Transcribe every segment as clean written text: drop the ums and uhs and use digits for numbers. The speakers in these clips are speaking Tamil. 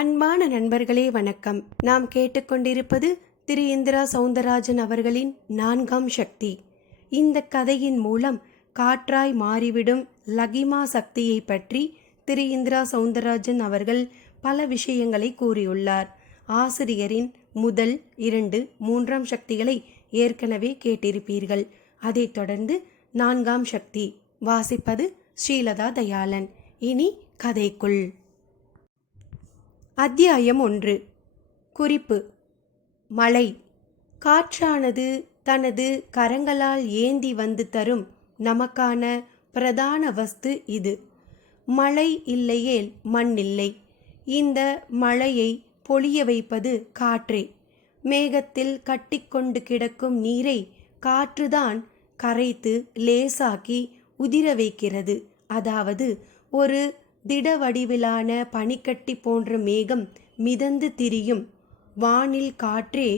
அன்பான நண்பர்களே வணக்கம். நாம் கேட்டுக்கொண்டிருப்பது திரு இந்திரா சௌந்தரராஜன் அவர்களின் 4ஆம் சக்தி. இந்த கதையின் மூலம் காற்றாய் மாறிவிடும் லகிமா சக்தியை பற்றி திரு இந்திரா சௌந்தரராஜன் அவர்கள் பல விஷயங்களை கூறியுள்ளார். ஆசிரியரின் முதல் 2, 3ஆம் சக்திகளை ஏற்கனவே கேட்டிருப்பீர்கள். அதைத் தொடர்ந்து 4ஆம் சக்தி வாசிப்பது ஸ்ரீலதா தயாளன். இனி கதைக்குள். அத்தியாயம் 1. குறிப்பு. மழை. காற்றானது தனது கரங்களால் ஏந்தி வந்து தரும் நமக்கான பிரதான வஸ்து இது. மழை இல்லையேல் மண்ணில்லை. இந்த மழையை பொழிய வைப்பது காற்றே. மேகத்தில் கட்டிக்கொண்டு கிடக்கும் நீரை காற்றுதான் கரைத்து லேசாக்கி உதிர வைக்கிறது. அதாவது ஒரு திட வடிவிலான பனிக்கட்டி போன்ற மேகம் மிதந்து திரியும் வானில் காற்றே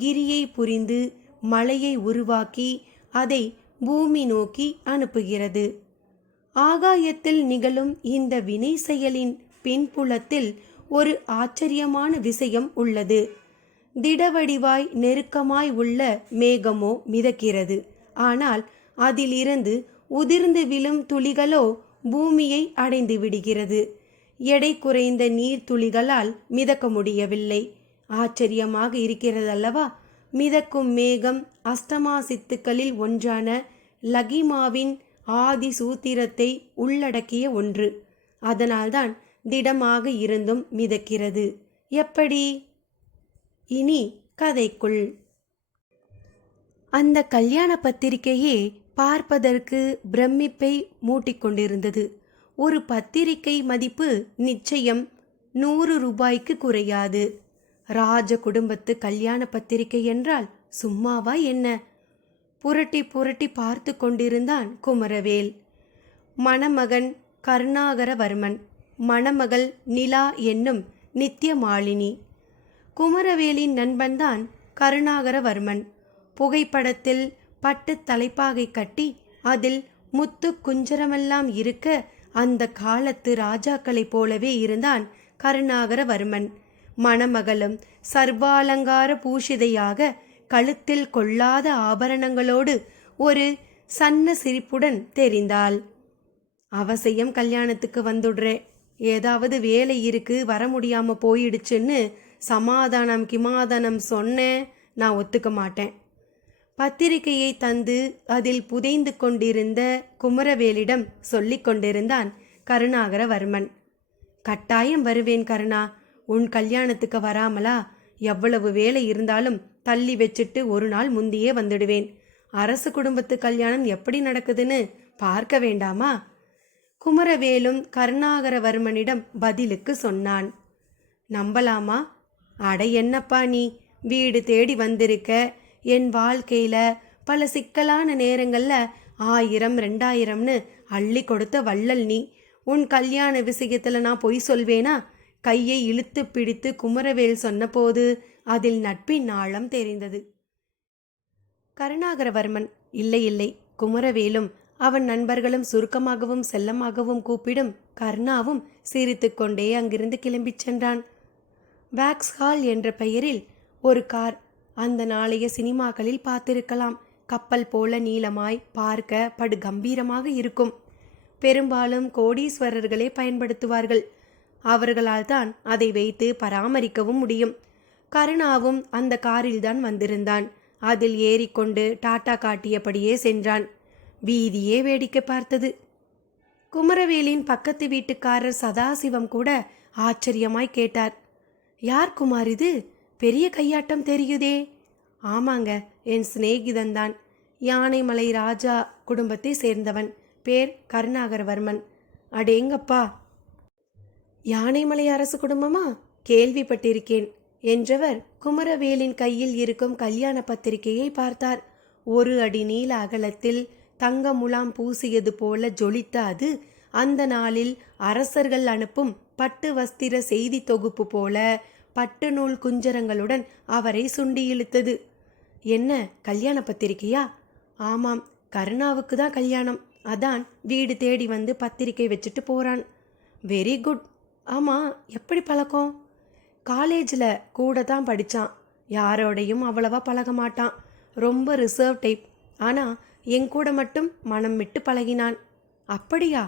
கிரியை புரிந்து மழையை உருவாக்கி அதை பூமி நோக்கி அனுப்புகிறது. ஆகாயத்தில் நிகழும் இந்த வினை செயலின் பின்புலத்தில் ஒரு ஆச்சரியமான விஷயம் உள்ளது. திடவடிவாய் நெருக்கமாய் உள்ள மேகமோ மிதக்கிறது. ஆனால் அதிலிருந்து உதிர்ந்து விழும் துளிகளோ பூமியை அடைந்து விடுகிறது. எடை குறைந்த நீர் துளிகளால் மிதக்க முடியவில்லை. ஆச்சரியமாக இருக்கிறது அல்லவா? மிதக்கும் மேகம் அஷ்டமா சித்துக்களில் ஒன்றான லகிமாவின் ஆதி சூத்திரத்தை உள்ளடக்கிய ஒன்று. அதனால்தான் திடமாக இருந்தும் மிதக்கிறது. எப்படி? இனி கதைக்குள். அந்த கல்யாண பத்திரிகையே பார்ப்பதற்கு பிரமிப்பை மூட்டிக்கொண்டிருந்தது. ஒரு பத்திரிகை மதிப்பு நிச்சயம் 100 ரூபாய்க்கு குறையாது. ராஜ குடும்பத்து கல்யாண பத்திரிகை என்றால் சும்மாவா என்ன? புரட்டி புரட்டி பார்த்து கொண்டிருந்தான் குமரவேல். மணமகன் கருணாகரவர்மன், மணமகள் நிலா என்னும் நித்தியமாலினி. குமரவேலின் நண்பன்தான் கருணாகரவர்மன். புகைப்படத்தில் பட்டு தலைப்பாகை கட்டி அதில் முத்து குஞ்சரமெல்லாம் இருக்க அந்த காலத்து ராஜாக்களைப் போலவே இருந்தான் கருணாகரவர்மன். மணமகளும் சர்வாலங்கார பூஷிதையாக கழுத்தில் கொள்ளாத ஆபரணங்களோடு ஒரு சன்ன சிரிப்புடன் தெரிந்தாள். அவசியம் கல்யாணத்துக்கு வந்துடுறே, ஏதாவது வேலை இருக்கு, வர முடியாம போயிடுச்சுன்னு சமாதானம் கிமாதானம் சொன்னேன், நான் ஒத்துக்க மாட்டேன். பத்திரிகையை தந்து அதில் புதைந்து கொண்டிருந்த குமரவேலிடம் சொல்லிக் கொண்டிருந்தான் கருணாகரவர்மன். கட்டாயம் வருவேன் கருணா, உன் கல்யாணத்துக்கு வராமலா? எவ்வளவு வேலை இருந்தாலும் தள்ளி வச்சுட்டு ஒரு நாள் முந்தியே வந்துடுவேன். அரசு குடும்பத்து கல்யாணம் எப்படி நடக்குதுன்னு பார்க்க வேண்டாமா? குமரவேலும் கருணாகரவர்மனிடம் பதிலுக்கு சொன்னான். நம்பலாமா? அட என்னப்பா நீ, வீடு தேடி வந்திருக்க. என் வாழ்க்கையில பல சிக்கலான நேரங்கள்ல 1000 2000ன்னு அள்ளி கொடுத்த வள்ளல் நீ. உன் கல்யாண விஷயத்துல நான் பொய் சொல்வேனா? கையை இழுத்து பிடித்து குமரவேல் சொன்னபோது அதில் நட்பின் ஆழம் தெரிந்தது. கருணாகரவர்மன் இல்லை இல்லை, குமரவேலும் அவன் நண்பர்களும் சுருக்கமாகவும் செல்லமாகவும் கூப்பிடும் கர்ணாவும் சிரித்து கொண்டே அங்கிருந்து கிளம்பிச் சென்றான். வேக்ஸ் ஹால் என்ற பெயரில் ஒரு கார். அந்த நாளைய சினிமாக்களில் பார்த்திருக்கலாம். கப்பல் போல நீளமாய் பார்க்க படு கம்பீரமாக இருக்கும். பெரும்பாலும் கோடீஸ்வரர்களே பயன்படுத்துவார்கள். அவர்களால் தான் அதை வைத்து பராமரிக்கவும் முடியும். கருணாவும் அந்த காரில்தான் வந்திருந்தான். அதில் ஏறிக்கொண்டு டாட்டா காட்டியபடியே சென்றான். வீதியே வேடிக்கை பார்த்தது. குமரவேலின் பக்கத்து வீட்டுக்காரர் சதாசிவம் கூட ஆச்சரியமாய் கேட்டார், யார் குமார் இது? பெரிய கையாட்டம் தெரியுதே. ஆமாங்க, என் சிநேகிதன்தான். யானைமலை ராஜா குடும்பத்தை சேர்ந்தவன். பேர் கருணாகரவர்மன். அடேங்கப்பா, யானைமலை அரசு குடும்பமா? கேள்விப்பட்டிருக்கேன் என்றவர் குமரவேலின் கையில் இருக்கும் கல்யாண பத்திரிகையை பார்த்தார். 1 அடி நீள அகலத்தில் தங்க முலாம் பூசியது போல ஜொலித்த அது அந்த நாளில் அரசர்கள் அனுப்பும் பட்டு வஸ்திர செய்தி தொகுப்பு போல பட்டு நூல் குஞ்சரங்களுடன் அவரை சுண்டி இழுத்தது. என்ன, கல்யாண பத்திரிகையா? ஆமாம், கருணாவுக்கு தான் கல்யாணம். அதான் வீடு தேடி வந்து பத்திரிகை வச்சுட்டு போறான். Very good. ஆமாம், எப்படி பழக்கம்? காலேஜில் கூட தான் படித்தான். யாரோடையும் அவ்வளவா பழக மாட்டான். ரொம்ப ரிசர்வ் டைப். ஆனால் என் கூட மட்டும் மனம் விட்டு பழகினான். அப்படியா?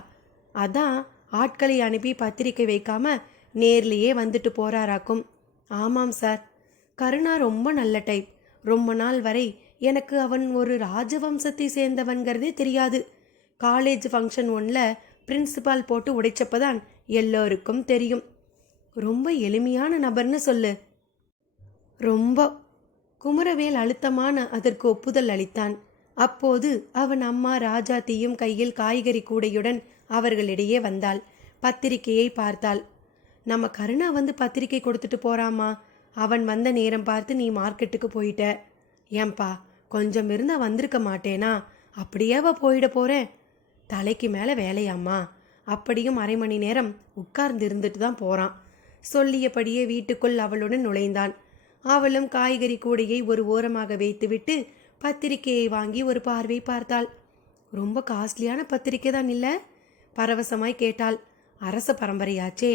அதான் ஆட்களை அனுப்பி பத்திரிக்கை வைக்காம நேர்லேயே வந்துட்டு போறாராக்கும். ஆமாம் சார். கருணா ரொம்ப நல்ல டைப். ரொம்ப நாள் வரை எனக்கு அவன் ஒரு ராஜவம்சத்தை சேர்ந்தவன்கிறதே தெரியாது. காலேஜ் ஃபங்க்ஷன் ஒன்றில் பிரின்சிபால் போட்டு உடைச்சப்பதான் எல்லோருக்கும் தெரியும். ரொம்ப எளிமையான நபர்னு சொல்லு. ரொம்ப. குமரவேல் அழுத்தமான அதற்கு ஒப்புதல் அளித்தான். அப்போது அவன் அம்மா ராஜாத்தியும் கையில் காய்கறி கூடையுடன் அவர்களிடையே வந்தாள். பத்திரிக்கையை பார்த்தாள். நம்ம கருணா வந்து பத்திரிக்கை கொடுத்துட்டு போறாமா. அவன் வந்த நேரம் பார்த்து நீ மார்க்கெட்டுக்கு போயிட்ட. ஏன்பா, கொஞ்சம் இருந்தா வந்திருக்க மாட்டேனா? அப்படியேவா போயிட போறேன்? தலைக்கு மேலே வேலையாம்மா. அப்படியும் அரை மணி நேரம் உட்கார்ந்து இருந்துட்டு தான் போறான். சொல்லியபடியே வீட்டுக்குள் அவளுடன் நுழைந்தான். அவளும் காய்கறி கூடையை ஒரு ஓரமாக வைத்துவிட்டு பத்திரிக்கையை வாங்கி ஒரு பார்வை பார்த்தாள். ரொம்ப காஸ்ட்லியான பத்திரிக்கை தான் இல்லை? பரவசமாய் கேட்டாள். அரச பரம்பரையாச்சே.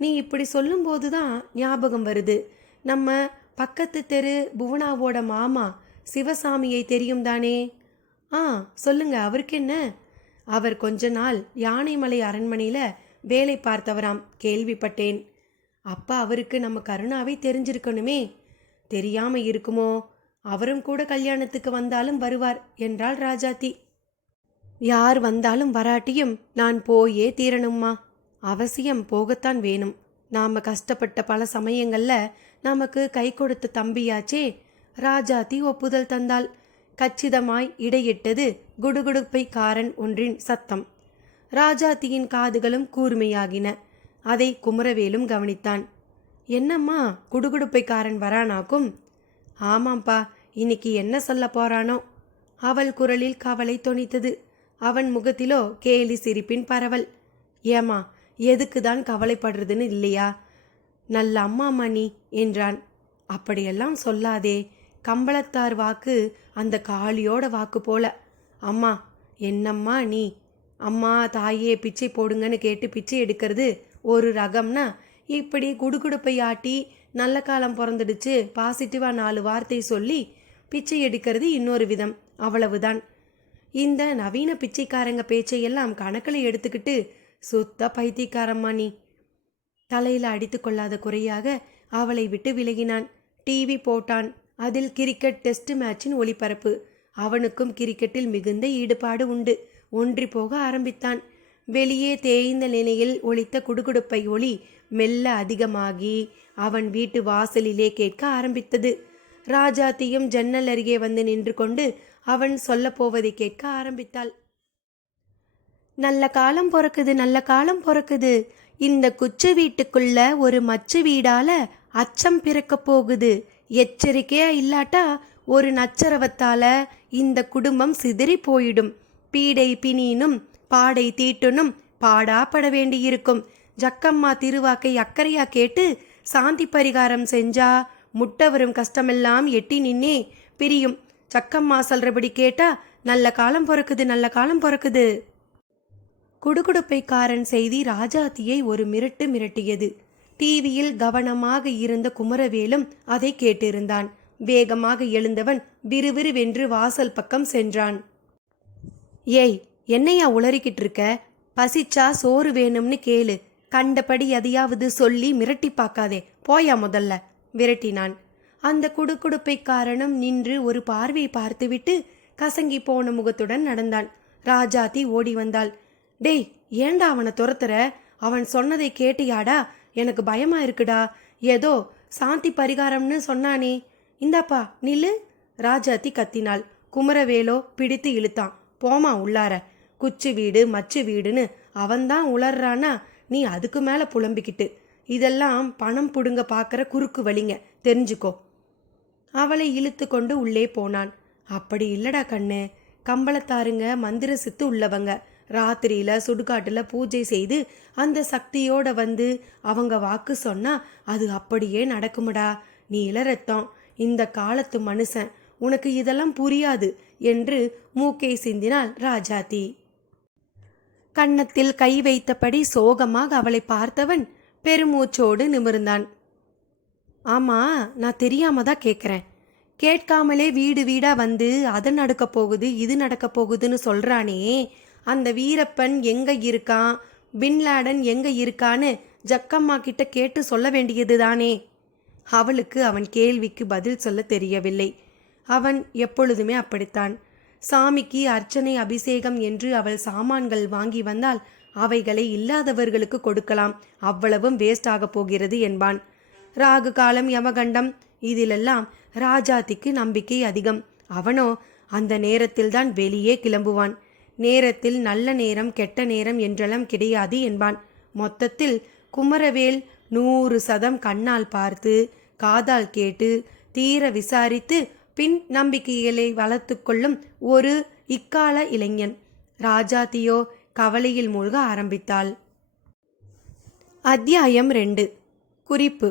நீ இப்படி சொல்லும்போது தான் ஞாபகம் வருது. நம்ம பக்கத்து தெரு புவனாவோட மாமா சிவசாமியை தெரியும் தானே? சொல்லுங்க, அவருக்கு என்ன? அவர் கொஞ்ச நாள் யானைமலை அரண்மனையில் வேலை பார்த்தவராம், கேள்விப்பட்டேன். அப்பா அவருக்கு நம்ம கருணாவை தெரிஞ்சிருக்கணுமே. தெரியாம இருக்குமோ? அவரும் கூட கல்யாணத்துக்கு வந்தாலும் வருவார் என்றாள் ராஜாத்தி. யார் வந்தாலும் வராட்டியும் நான் போயே தீரணும்மா. அவசியம் போகத்தான் வேணும். நாம கஷ்டப்பட்ட பல சமயங்கள்ல நமக்கு கை கொடுத்த தம்பியாச்சே. ராஜாத்தி ஒப்புதல் தந்தாள். கச்சிதமாய் இடையிட்டது குடுகுடுப்பைக்காரன் ஒன்றின் சத்தம். ராஜாத்தியின் காதுகளும் கூர்மையாகின. அதை குமரவேலும் கவனித்தான். என்னம்மா, குடுகுடுப்பைக்காரன் வரானாக்கும்? ஆமாம்பா, இன்னைக்கு என்ன சொல்ல போறானோ? அவள் குரலில் கவலை தொனித்தது. அவன் முகத்திலோ கேலி சிரிப்பின் பரவல். ஏமா, எதுக்குதான் கவலைப்படுறதுன்னு இல்லையா? நல்ல அம்மா நீ என்றான். அப்படியெல்லாம் சொல்லாதே. கம்பளத்தார் வாக்கு அந்த காளியோட வாக்கு போல. அம்மா, என்னம்மா நீ? அம்மா தாயே பிச்சை போடுங்கன்னு கேட்டு பிச்சை எடுக்கிறது ஒரு ரகம்னா, இப்படி குடுகுடுப்பை ஆட்டி நல்ல காலம் பிறந்துடுச்சு பாசிட்டிவா 4 வார்த்தை சொல்லி பிச்சை எடுக்கிறது இன்னொரு விதம். அவ்வளவுதான். இந்த நவீன பிச்சைக்காரங்க பேச்சையெல்லாம் கணக்கில் எடுத்துக்கிட்டு சுத்த பைத்தியக்காரம்மா நீ. தலையில அடித்து கொள்ளாத குறையாக அவளை விட்டு விலகினான். டிவி போட்டான். அதில் கிரிக்கெட் டெஸ்ட் மேட்சின் ஒளிபரப்பு. அவனுக்கும் கிரிக்கெட்டில் மிகுந்த ஈடுபாடு உண்டு. ஒன்றி போக ஆரம்பித்தான். வெளியே தேய்ந்த நிலையில் ஒலித்த குடுகுடுப்பை ஒளி மெல்ல அதிகமாகி அவன் வீட்டு வாசலிலே கேட்க ஆரம்பித்தது. ராஜாத்தியும் ஜன்னல் அருகே வந்து நின்று கொண்டு அவன் சொல்ல போவதை கேட்க ஆரம்பித்தாள். நல்ல காலம் பிறக்குது, நல்ல காலம் பிறக்குது. இந்த குச்சு வீட்டுக்குள்ள ஒரு மச்சு வீடால அச்சம் பிறக்க போகுது. எச்சரிக்கையா இல்லாட்டா ஒரு நச்சரவத்தால இந்த குடும்பம் சிதறி போயிடும். பீடை பிணினும் பாடை தீட்டுனும் பாடாப்பட வேண்டியிருக்கும். ஜக்கம்மா திருவாக்கை அக்கறையா கேட்டு சாந்தி பரிகாரம் செஞ்சா முட்டை வரும் கஷ்டமெல்லாம் எட்டி நின்னே பிரியும். சக்கம்மா சொல்றபடி கேட்டா நல்ல காலம் பிறக்குது, நல்ல காலம் பிறக்குது. குடுகுடுப்பைக்காரன் செய்தி ராஜாத்தியை ஒரு மிரட்டு மிரட்டியது. டிவியில் கவனமாக இருந்த குமரவேலும் அதை கேட்டிருந்தான். வேகமாக எழுந்தவன் விறுவிறுவென்று வாசல் பக்கம் சென்றான். ஏய், என்னையா உளறிக்கிட்டு இருக்க? பசிச்சா சோறு வேணும்னு கேளு. கண்டபடி எதையாவது சொல்லி மிரட்டி பார்க்காதே. போயா முதல்ல, விரட்டினான். அந்த குடுகுடுப்பைக்காரனும் நின்று ஒரு பார்வை பார்த்துவிட்டு கசங்கி போன முகத்துடன் நடந்தான். ராஜாத்தி ஓடி வந்தாள். டேய், ஏண்டா அவனை துரத்துற? அவன் சொன்னதை கேட்டியாடா? எனக்கு பயமா இருக்குடா. ஏதோ சாந்தி பரிகாரம்னு சொன்னானே. இந்தாப்பா நில்லு. ராஜாத்தி கத்தினாள். குமரவேலோ பிடித்து இழுத்தான். போமா உள்ளார. குச்சி வீடு மச்சு வீடுன்னு அவன்தான் உளர்றானா, நீ அதுக்கு மேல புலம்பிக்கிட்டு. இதெல்லாம் பணம் புடுங்க பார்க்குற குறுக்கு வழிங்க, தெரிஞ்சுக்கோ. அவளை இழுத்து கொண்டு உள்ளே போனான். அப்படி இல்லடா கண்ணு. கம்பளத்தாருங்க மந்திர சித்து உள்ளவங்க. ராத்திரியில சுடுகாட்டுல பூஜை செய்து அந்த சக்தியோட வந்து அவங்க வாக்கு சொன்னா அது அப்படியே நடக்குமடா. நீ இளரத்தம், இந்த காலத்து மனுஷன், உனக்கு இதெல்லாம் புரியாது என்று மூக்கை சிந்தினாள் ராஜாத்தி. கன்னத்தில் கை வைத்தபடி சோகமாக அவளை பார்த்தவன் பெருமூச்சோடு நிமிர்ந்தான். ஆமா, நான் தெரியாம தான் கேட்குறேன். கேட்காமலே வீடு வீடா வந்து அது நடக்க போகுது இது நடக்க போகுதுன்னு சொல்றானே, அந்த வீரப்பன் எங்க இருக்கான், பின்லாடன் எங்க இருக்கான்னு ஜக்கம்மா கிட்ட கேட்டு சொல்ல வேண்டியது தானே. அவளுக்கு அவன் கேள்விக்கு பதில் சொல்ல தெரியவில்லை. அவன் எப்பொழுதுமே அப்படித்தான். சாமிக்கு அர்ச்சனை அபிஷேகம் என்று அவள் சாமான்கள் வாங்கி வந்தால் அவைகளை இல்லாதவர்களுக்கு கொடுக்கலாம், அவ்வளவும் வேஸ்ட் ஆக போகிறது என்பான். ராகு காலம் யமகண்டம் இதிலெல்லாம் ராஜாத்திக்கு நம்பிக்கை அதிகம். அவனோ அந்த நேரத்தில்தான் வெளியே கிளம்புவான். நேரத்தில் நல்ல நேரம் கெட்ட நேரம் என்றெல்லாம் கிடையாது என்பான். மொத்தத்தில் குமரவேல் 100% கண்ணால் பார்த்து காதால் கேட்டு தீர விசாரித்து பின் நம்பிக்கைகளை வளர்த்து கொள்ளும் ஒரு இக்கால இளைஞன். ராஜாத்தியோ கவலையில் மூழ்க ஆரம்பித்தாள். அத்தியாயம் 2. குறிப்பு.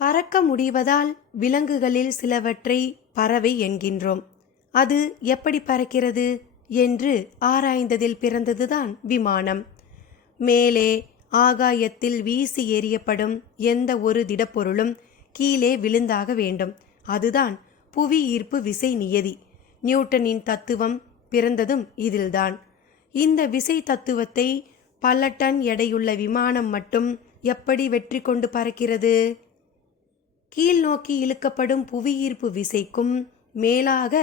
பறக்க முடிவதால் விலங்குகளில் சிலவற்றை பறவை என்கின்றோம். அது எப்படி பறக்கிறது என்று ஆராய்ந்ததில் பிறந்ததுதான் விமானம். மேலே ஆகாயத்தில் வீசி எறியப்படும் எந்த ஒரு திடப்பொருளும் கீழே விழுந்தாக வேண்டும். அதுதான் புவி ஈர்ப்பு விசை நியதி. நியூட்டனின் தத்துவம் பிறந்ததும் இதில்தான். இந்த விசை தத்துவத்தை பல டன் எடையுள்ள விமானம் மட்டும் எப்படி வெற்றி கொண்டு பறக்கிறது? கீழ் நோக்கி இழுக்கப்படும் புவியீர்ப்பு விசைக்கும் மேலாக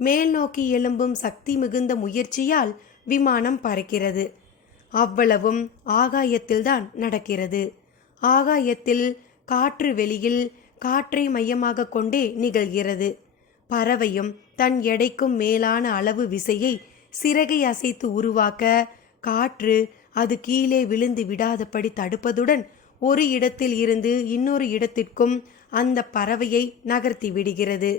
மேல் நோக்கி எழும்பும் சக்தி மிகுந்த முயற்சியால் விமானம் பறக்கிறது. அவ்வளவும் ஆகாயத்தில்தான் நடக்கிறது. ஆகாயத்தில் காற்று வெளியில் காற்றை மையமாக கொண்டே நிகழ்கிறது. பறவையும் தன் எடைக்கும் மேலான அளவு விசையை சிறகை அசைத்து உருவாக்க காற்று அது கீழே விழுந்து விடாதபடி தடுப்பதுடன் ஒரு இடத்தில் இருந்து இன்னொரு இடத்திற்கும் அந்த பறவையை நகர்த்தி விடுகிறது.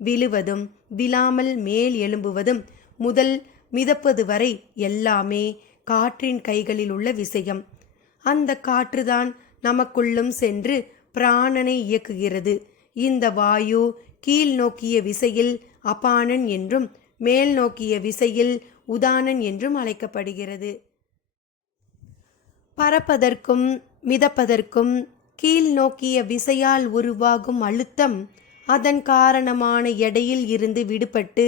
விழுவதும் விழாமல் மேல் எழும்புவதும் முதல் மிதப்பது வரை எல்லாமே காற்றின் கைகளில் உள்ள விஷயம். அந்த காற்றுதான் நமக்குள்ளும் சென்று பிராணனை இயக்குகிறது. இந்த வாயு கீழ் நோக்கிய விசையில் அபானன் என்றும் மேல் நோக்கிய விசையில் உதானன் என்றும் அழைக்கப்படுகிறது. பறப்பதற்கும் மிதப்பதற்கும் கீழ் நோக்கிய விசையால் உருவாகும் அழுத்தம் அதன் காரணமான எடையில் இருந்து விடுபட்டு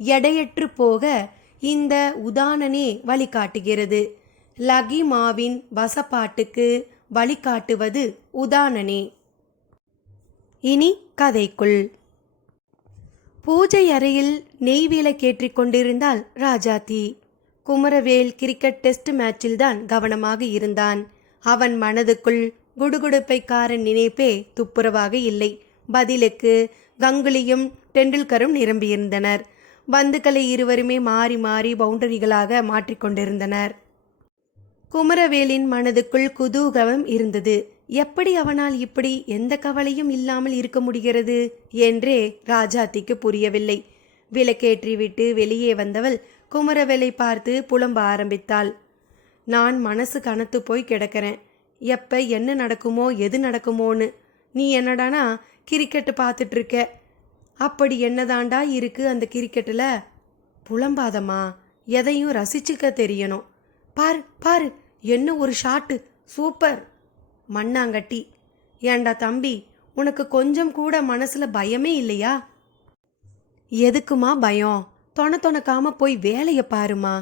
எடையற்று போக இந்த உதானனே வழிகாட்டுகிறது. லகிமாவின் வசப்பாட்டுக்கு வழிகாட்டுவது உதானனே. இனி கதைக்குள். பூஜை அறையில் நெய் விளக்கேற்றிக் கொண்டிருந்தாள் ராஜாத்தி. குமரவேல் கிரிக்கெட் டெஸ்ட் மேட்சில்தான் கவனமாக இருந்தான். அவன் மனதுக்குள் குடுகுடுப்பைக்காரன் நினைப்பே துப்புரவாக இல்லை. பதிலுக்கு கங்குலியும் டெண்டுல்கரும் நிரம்பியிருந்தனர். பந்துக்களை இருவருமே மாறி மாறி பவுண்டரிகளாக மாற்றிக்கொண்டிருந்தனர். குமரவேலின் மனதுக்குள் குதூகலம் இருந்தது. எப்படி அவனால் இப்படி எந்த கவலையும் இல்லாமல் இருக்க முடிகிறது என்றே ராஜாத்திக்கு புரியவில்லை. விளக்கேற்றிவிட்டு வெளியே வந்தவள் குமரவேலை பார்த்து புலம்ப ஆரம்பித்தாள். நான் மனசு கனத்து போய் கிடக்கிறேன். எப்ப என்ன நடக்குமோ எது நடக்குமோன்னு. நீ என்னடானா கிரிக்கெட்டு பார்த்துட்டு இருக்க. அப்படி என்னதாண்டா இருக்கு அந்த கிரிக்கெட்டில்? புலம்பாதம்மா, எதையும் ரசிச்சுக்க தெரியணும். பாரு பாரு, என்ன ஒரு ஷாட்டு, சூப்பர். மண்ணாங்கட்டி. ஏண்டா தம்பி, உனக்கு கொஞ்சம் கூட மனசுல பயமே இல்லையா? எதுக்குமா பயம்? தொணக்காம போய் வேலையை பாருமா.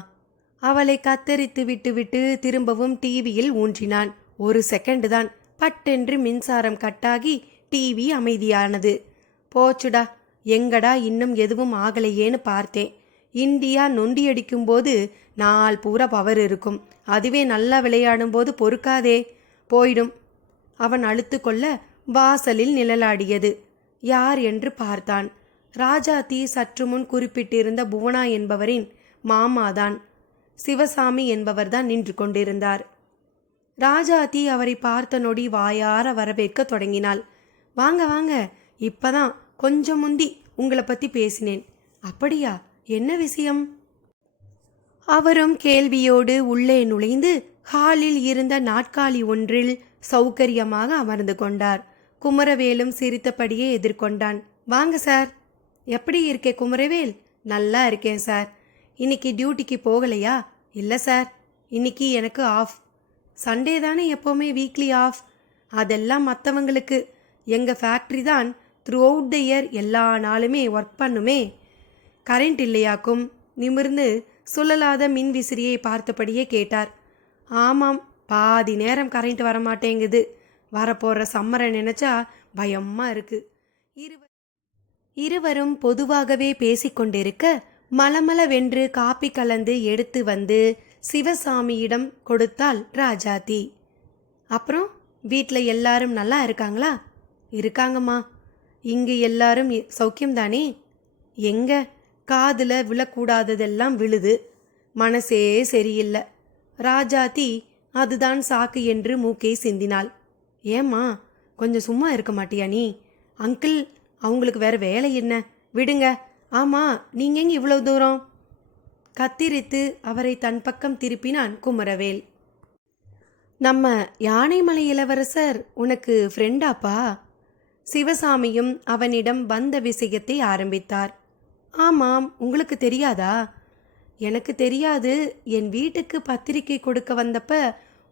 அவளை கத்தரித்து விட்டு திரும்பவும் டிவியில் ஊன்றினான். ஒரு செகண்ட் தான். பட்டென்று மின்சாரம் கட்டாகி டிவி அமைதியானது. போச்சுடா, எங்கடா இன்னும் எதுவும் ஆகலையேன்னு பார்த்தேன். இந்தியா நொண்டியடிக்கும் போது நாள் பூரா பவர் இருக்கும். அதுவே நல்லா விளையாடும் போது பொறுக்காதே, போயிடும். அவன் அழுத்து கொள்ள வாசலில் நிழலாடியது. யார் என்று பார்த்தான். ராஜாத்தி சற்று முன் குறிப்பிட்டிருந்த புவனா என்பவரின் மாமாதான். சிவசாமி என்பவர்தான் நின்று கொண்டிருந்தார். ராஜாத்தி அவரை பார்த்த நொடி வாயார வரவேற்க தொடங்கினாள். வாங்க வாங்க, இப்பதான் கொஞ்சம் முந்தி உங்களை பத்தி பேசினேன். அப்படியா, என்ன விஷயம்? அவரும் கேள்வியோடு உள்ளே நுழைந்து ஹாலில் இருந்த நாற்காலி ஒன்றில் சௌகரியமாக அமர்ந்து கொண்டார். குமரவேலும் சிரித்தபடியே எதிர்கொண்டான். வாங்க சார். எப்படி இருக்கே குமரவேல்? நல்லா இருக்கேன் சார். இன்னைக்கு டியூட்டிக்கு போகலையா? இல்லை சார், இன்னைக்கு எனக்கு ஆஃப். சண்டே தானே எப்போவுமே வீக்லி ஆஃப். அதெல்லாம் மற்றவங்களுக்கு, எங்கள் ஃபேக்ட்ரி தான் த்ரூ அவுட் த இயர் எல்லா நாளுமே ஒர்க் பண்ணுமே. கரண்ட் இல்லையாக்கும்? நிமிர்ந்து சொல்லலாத மின் விசிறியை பார்த்தபடியே கேட்டார். ஆமாம், பாதி நேரம் கரண்ட் வரமாட்டேங்குது. வரப்போகிற சம்மரை நினச்சா பயமாக இருக்கு. இருவரும் பொதுவாகவே பேசிக்கொண்டிருக்க மலமளவென்று காப்பி கலந்து எடுத்து வந்து சிவசாமியிடம் கொடுத்தாள் ராஜாத்தி. அப்புறம் வீட்டில் எல்லாரும் நல்லா இருக்காங்களா? இருக்காங்கம்மா. இங்கு எல்லாரும் சௌக்கியம்தானே? எங்க காதில் விழக்கூடாததெல்லாம் விழுது. மனசே சரியில்லை. ராஜாத்தி அதுதான் சாக்கு என்று மூக்கை சிந்தினாள். ஏம்மா, கொஞ்சம் சும்மா இருக்க மாட்டியா நீ? அங்கிள் அவங்களுக்கு வேற வேலை என்ன? விடுங்க. ஆமாம், நீங்கள் எங்கே இவ்வளவு தூரம்? கத்திரித்து அவரை தன் பக்கம் திருப்பினான் குமரவேல். நம்ம யானைமலை இளவரசர் உனக்கு ஃப்ரெண்டாப்பா? சிவசாமியும் அவனிடம் வந்த விஷயத்தை ஆரம்பித்தார். ஆமாம், உங்களுக்கு தெரியாதா? எனக்கு தெரியாது. என் வீட்டுக்கு பத்திரிக்கை கொடுக்க வந்தப்ப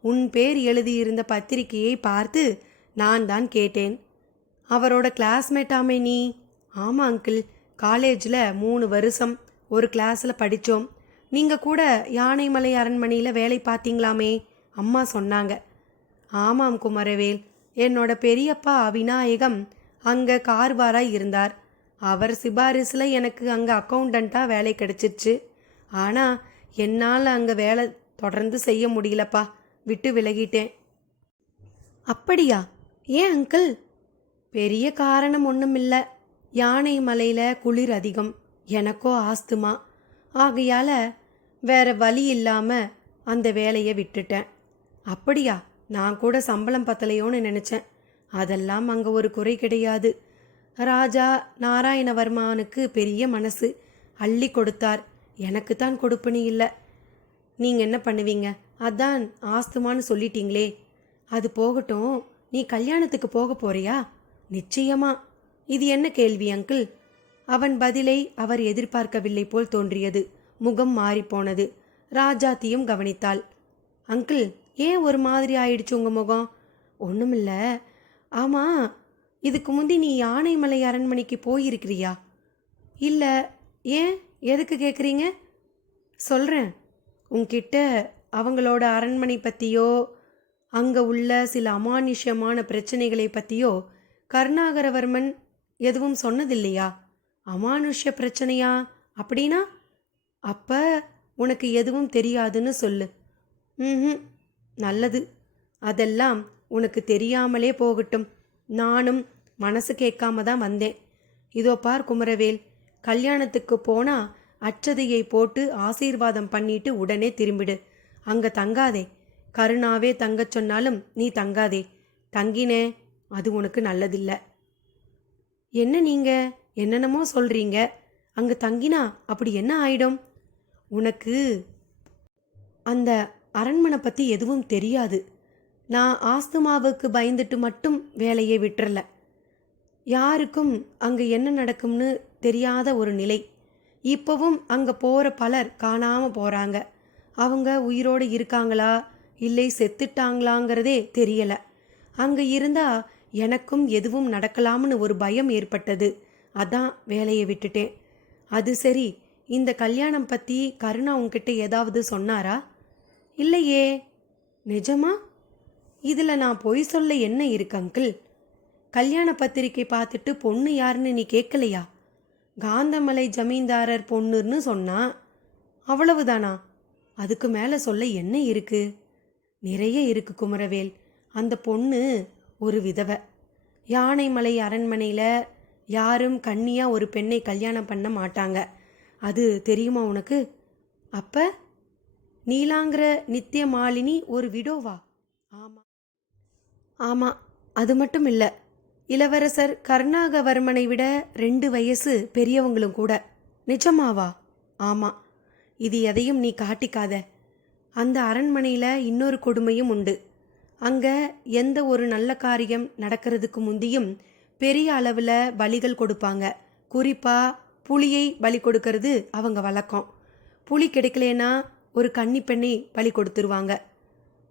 உன் பேர் எழுதியிருந்த பத்திரிக்கையை பார்த்து நான் தான் கேட்டேன். அவரோட கிளாஸ்மேட்டாமே நீ? ஆமாம் அங்கிள், காலேஜில் 3 வருஷம் ஒரு கிளாஸில் படித்தோம். நீங்கள் கூட யானைமலை அரண்மனையில் வேலை பார்த்தீங்களாமே, அம்மா சொன்னாங்க. ஆமாம் குமரவேல், என்னோட பெரியப்பா விநாயகம் அங்கே கார்வாராக இருந்தார். அவர் சிபாரிசில் எனக்கு அங்கே அக்கௌண்டண்ட்டாக வேலை கிடைச்சிருச்சு. ஆனால் என்னால் அங்கே வேலை தொடர்ந்து செய்ய முடியலப்பா, விட்டு விலகிட்டேன். அப்படியா? ஏன் அங்கிள்? பெரிய காரணம் ஒன்றும் இல்லை. யானை மலையில் குளிர் அதிகம், எனக்கோ ஆஸ்துமா. ஆகையால் வேற வழி இல்லாமல் அந்த வேலையை விட்டுட்டேன். அப்படியா? நான் கூட சம்பளம் பத்தலையோன்னு நினச்சேன். அதெல்லாம் அங்கே ஒரு குறை கிடையாது. ராஜா நாராயணவர்மானுக்கு பெரிய மனசு, அள்ளி கொடுத்தார். எனக்கு தான் கொடுப்பனி இல்லை. நீங்கள் என்ன பண்ணுவீங்க? அதான் ஆஸ்துமான்னு சொல்லிட்டீங்களே. அது போகட்டும், நீ கல்யாணத்துக்கு போக போறியா? நிச்சயமா. இது என்ன கேள்வி அங்கிள்? அவன் பதிலை அவர் எதிர்பார்க்கவில்லை போல் தோன்றியது. முகம் மாறிப்போனது. ராஜாத்தியும் கவனித்தாள். அங்கிள், ஏன் ஒரு மாதிரி ஆயிடுச்சு உங்க முகம்? ஒன்றுமில்ல. ஆமாம், இதுக்கு முந்தி நீ யானைமலை அரண்மனைக்கு போயிருக்கிறியா? இல்லை. ஏன், எதுக்கு கேட்குறீங்க? சொல்கிறேன். உன்கிட்ட அவங்களோட அரண்மனை பற்றியோ அங்கே உள்ள சில அமானுஷ்யமான பிரச்சனைகளை பற்றியோ கருணாகரவர்மன் எதுவும் சொன்னதில்லையா? அமானுஷ்ய பிரச்சனையா? அப்படின்னா அப்போ உனக்கு எதுவும் தெரியாதுன்னு சொல்லு. நல்லது. அதெல்லாம் உனக்கு தெரியாமலே போகட்டும். நானும் மனசு கேட்காம தான் வந்தேன். இதோ பார் குமரவேல், கல்யாணத்துக்கு போனால் அச்சதையை போட்டு ஆசீர்வாதம் பண்ணிட்டு உடனே திரும்பிடு. அங்கே தங்காதே. கருணாவே தங்கச் சொன்னாலும் நீ தங்காதே. தங்கினே, அது உனக்கு நல்லதில்லை. என்ன நீங்கள் என்னென்னமோ சொல்கிறீங்க? அங்கே தங்கினா அப்படி என்ன ஆயிடும்? உனக்கு அந்த அரண்மனை பற்றி எதுவும் தெரியாது. நான் ஆஸ்துமாவுக்கு பயந்துட்டு மட்டும் வேலையை விட்டுறல. யாருக்கும் அங்கே என்ன நடக்கும்னு தெரியாத ஒரு நிலை. இப்போவும் அங்கே போகிற பலர் காணாமல் போகிறாங்க. அவங்க உயிரோடு இருக்காங்களா இல்லை செத்துட்டாங்களாங்கிறதே தெரியலை. அங்கே இருந்தால் எனக்கும் எதுவும் நடக்கலாம்னு ஒரு பயம் ஏற்பட்டது. அதான் வேலையை விட்டுட்டேன். அது சரி, இந்த கல்யாணம் பற்றி கருணா உன்கிட்ட ஏதாவது சொன்னாரா? இல்லையே. நிஜமா? இதில் நான் பொய் சொல்ல என்ன இருக்கு அங்கிள்? கல்யாண பத்திரிக்கை பார்த்துட்டு பொண்ணு யாருன்னு நீ கேட்கலையா? காந்தமலை ஜமீன்தாரர் பொண்ணுன்னு சொன்னா. அவ்வளவுதானா? அதுக்கு மேலே சொல்ல என்ன இருக்கு? நிறைய இருக்கு குமரவேல். அந்த பொண்ணு ஒரு விதவை. யானைமலை அரண்மனையில் யாரும் கண்ணியாக ஒரு பெண்ணை கல்யாணம் பண்ண மாட்டாங்க. அது தெரியுமா உனக்கு? அப்போ நீலாங்கிற நித்திய மாலினி ஒரு விடோவா? ஆமாம் ஆமாம். அது மட்டும் இல்லை, இளவரசர் கருணாகவர்மனை விட 2 வயசு பெரியவங்களும் கூட. நிஜமாவா? ஆமாம். இது எதையும் நீ காட்டிக்காத. அந்த அரண்மனையில் இன்னொரு கொடுமையும் உண்டு. அங்கே எந்த ஒரு நல்ல காரியம் நடக்கிறதுக்கு முந்தியும் பெரிய அளவில் பலிகள் கொடுப்பாங்க. குறிப்பாக புலியை பலி கொடுக்கறது அவங்க வழக்கம். புலி கிடைக்கலனா ஒரு கன்னி பெண்ணை பலி கொடுத்துருவாங்க.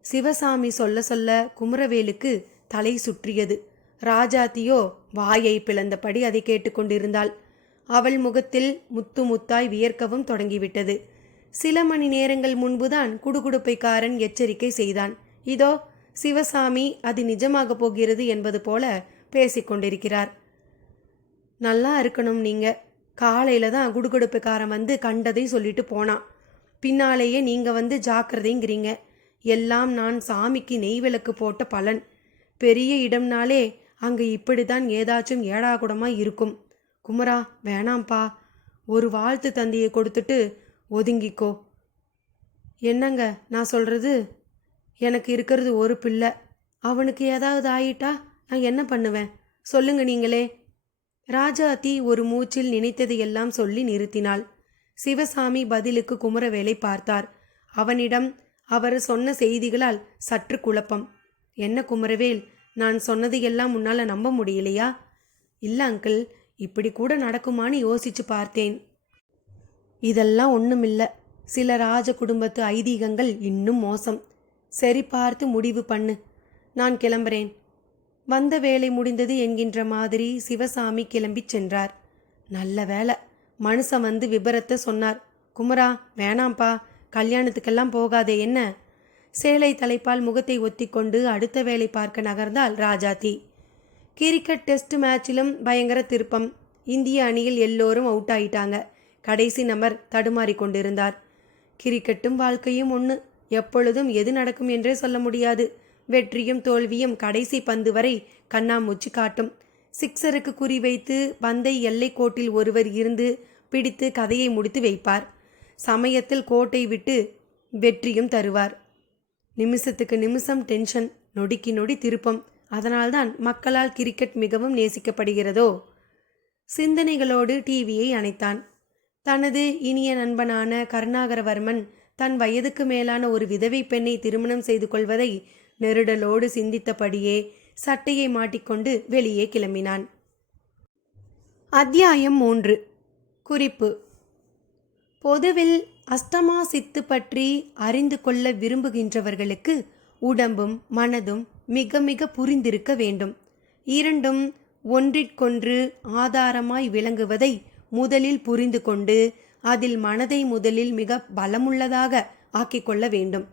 சிவசாமி சொல்ல சொல்ல குமரவேலுக்கு தலை சுற்றியது. ராஜாத்தியோ வாயை பிளந்தபடி அதை கேட்டுக்கொண்டிருந்தாள். அவள் முகத்தில் முத்து முத்தாய் வியர்க்கவும் தொடங்கிவிட்டது. சில மணி நேரங்கள் முன்புதான் குடுகுடுப்பைக்காரன் எச்சரிக்கை செய்தான். இதோ சிவசாமி அது நிஜமாக போகிறது என்பது போல பேசிக்கொண்டிருக்கிறார். நல்லா இருக்கணும் நீங்க. காலையில தான் குடுகுடுப்புக்காரன் வந்து கண்டதை சொல்லிட்டு போனான். பின்னாலேயே நீங்க வந்து ஜாக்கிரதைங்கிறீங்க. எல்லாம் நான் சாமிக்கு நெய் விளக்கு போட்ட பலன். பெரிய இடம்னாலே அங்கே இப்படித்தான் ஏதாச்சும் ஏடாகுடமா இருக்கும். குமரா, வேணாம்ப்பா. ஒரு வாழ்த்து தந்தியை கொடுத்துட்டு ஒதுங்கிக்கோ. என்னங்க நான் சொல்றது? எனக்கு இருக்கிறது ஒரு பிள்ளை. அவனுக்கு ஏதாவது ஆயிட்டா நான் என்ன பண்ணுவேன்? சொல்லுங்க நீங்களே. ராஜாத்தி ஒரு மூச்சில் நினைத்ததையெல்லாம் சொல்லி நிறுத்தினாள். சிவசாமி பதிலுக்கு குமரவேலை பார்த்தார். அவனிடம் அவர் சொன்ன செய்திகளால் சற்று குழப்பம். என்ன குமரவேல், நான் சொன்னதையெல்லாம் உன்னால நம்ப முடியலையா? இல்ல அங்கிள், இப்படி கூட நடக்குமான்னு யோசிச்சு பார்த்தேன். இதெல்லாம் ஒண்ணுமில்ல. சில ராஜ குடும்பத்து ஐதீகங்கள் இன்னும் மோசம். சரி பார்த்து முடிவு பண்ணு. நான் கிளம்புறேன். வந்த வேலை முடிந்தது என்கின்ற மாதிரி சிவசாமி கிளம்பி சென்றார். நல்ல வேலை, மனுஷன் வந்து விபரத்தை சொன்னார். குமரா, வேணாம்ப்பா, கல்யாணத்துக்கெல்லாம் போகாதே என்ன? சேலை தலைப்பால் முகத்தை ஒத்திக்கொண்டு அடுத்த வேலை பார்க்க நகர்ந்தாள் ராஜாத்தி. கிரிக்கெட் டெஸ்ட் மேட்சிலும் பயங்கர திருப்பம். இந்திய அணியில் எல்லோரும் அவுட் ஆயிட்டாங்க. கடைசி நபர் தடுமாறி கொண்டிருந்தார். கிரிக்கெட்டும் வாழ்க்கையும் ஒன்று. எப்பொழுதும் எது நடக்கும் என்றே சொல்ல முடியாது. வெற்றியும் தோல்வியும் கடைசி பந்து வரை கண்ணாமூச்சி காட்டும். சிக்ஸருக்கு குறிவைத்து பந்தை எல்லை கோட்டில் ஒருவர் இருந்து பிடித்து கதையை முடித்து வைப்பார். சமயத்தில் கோட்டை விட்டு வெற்றியும் தருவார். நிமிஷத்துக்கு நிமிஷம் டென்ஷன், நொடிக்கு நொடி திருப்பம். அதனால்தான் மக்களால் கிரிக்கெட் மிகவும் நேசிக்கப்படுகிறதோ? சிந்தனைகளோடு டிவியை அணைத்தான். தனது இனிய நண்பனான கருணாகரவர்மன் தன் வயதுக்கு மேலான ஒரு விதவை பெண்ணை திருமணம் செய்து கொள்வதை நெருடலோடு சிந்தித்தபடியே சட்டையை மாட்டிக்கொண்டு வெளியே கிளம்பினான். அத்தியாயம் 3. குறிப்பு: பொதுவில் அஷ்டமா சித்து பற்றி அறிந்து கொள்ள விரும்புகின்றவர்களுக்கு உடம்பும் மனதும் மிக மிக புரிந்திருக்க வேண்டும். இரண்டும் ஒன்றிற்கொன்று ஆதாரமாய் விளங்குவதை முதலில் புரிந்து கொண்டு அதில் மனதை முதலில் மிக பலமுள்ளதாக ஆக்கிக்கொள்ள வேண்டும்.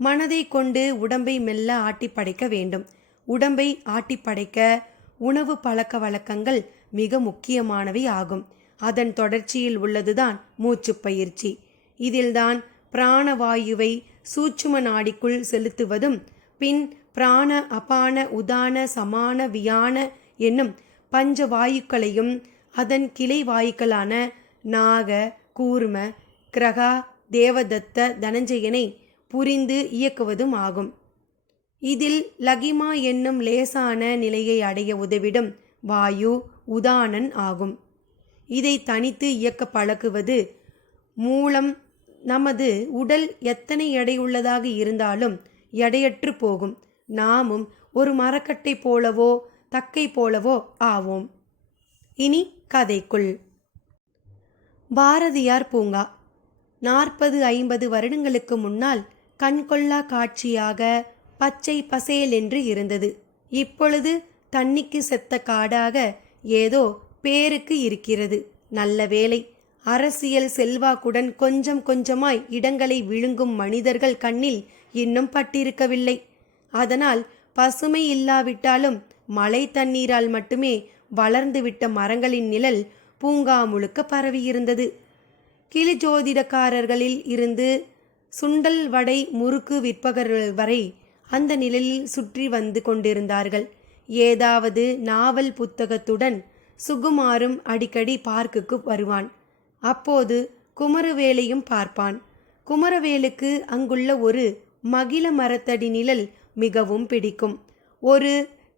மனதை கொண்டு உடம்பை மெல்ல ஆட்டி படைக்க வேண்டும். உடம்பை ஆட்டி படைக்க உணவு பழக்க வழக்கங்கள் மிக முக்கியமானவை ஆகும். அதன் தொடர்ச்சியில் உள்ளதுதான் மூச்சு பயிற்சி. இதில்தான் பிராணவாயுவை சூட்சும நாடிக்குள் செலுத்துவதும் பின் பிராண அபான உதான சமான வியான என்னும் பஞ்ச வாயுக்களையும் அதன் கிளை வாயுக்களான நாக, கூர்ம, கிரகா, தேவதத்த, தனஞ்சயனை புரிந்து இயக்குவதும் ஆகும். இதில் லகிமா என்னும் லேசான நிலையை அடைய உதவிடும் வாயு உதானன் ஆகும். இதை தனித்து இயக்க பழக்குவது மூலம் நமது உடல் எத்தனை எடையுள்ளதாக இருந்தாலும் எடையற்று போகும். நாமும் ஒரு மரக்கட்டை போலவோ தக்கை போலவோ ஆவோம். இனி கதைக்குள். பாரதியார் பூங்கா 40-50 வருடங்களுக்கு முன்னால் கண்கொள்ளா காட்சியாக பச்சை பசேல் என்று இருந்தது. இப்பொழுது தண்ணிக்கு செத்த காடாக ஏதோ பேருக்கு இருக்கிறது. நல்ல வேளை, அரசியல் செல்வாக்குடன் கொஞ்சம் கொஞ்சமாய் இடங்களை விழுங்கும் மனிதர்கள் கண்ணில் இன்னும் பட்டிருக்கவில்லை. அதனால் பசுமை இல்லாவிட்டாலும் மழை தண்ணீரால் மட்டுமே வளர்ந்துவிட்ட மரங்களின் நிழல் பூங்கா முழுக்க பரவியிருந்தது. கிளி ஜோதிடக்காரர்களில் இருந்து சுண்டல் வடை முறுக்கு விற்பவர்கள் வரை அந்த நிழலில் சுற்றி வந்து கொண்டிருந்தார்கள். ஏதாவது நாவல் புத்தகத்துடன் சுகுமாரும் அடிக்கடி பார்க்குக்கு வருவான். அப்போது குமரவேலையும் பார்ப்பான். குமரவேலுக்கு அங்குள்ள ஒரு மகிழ மரத்தடி நிழல் மிகவும் பிடிக்கும். ஒரு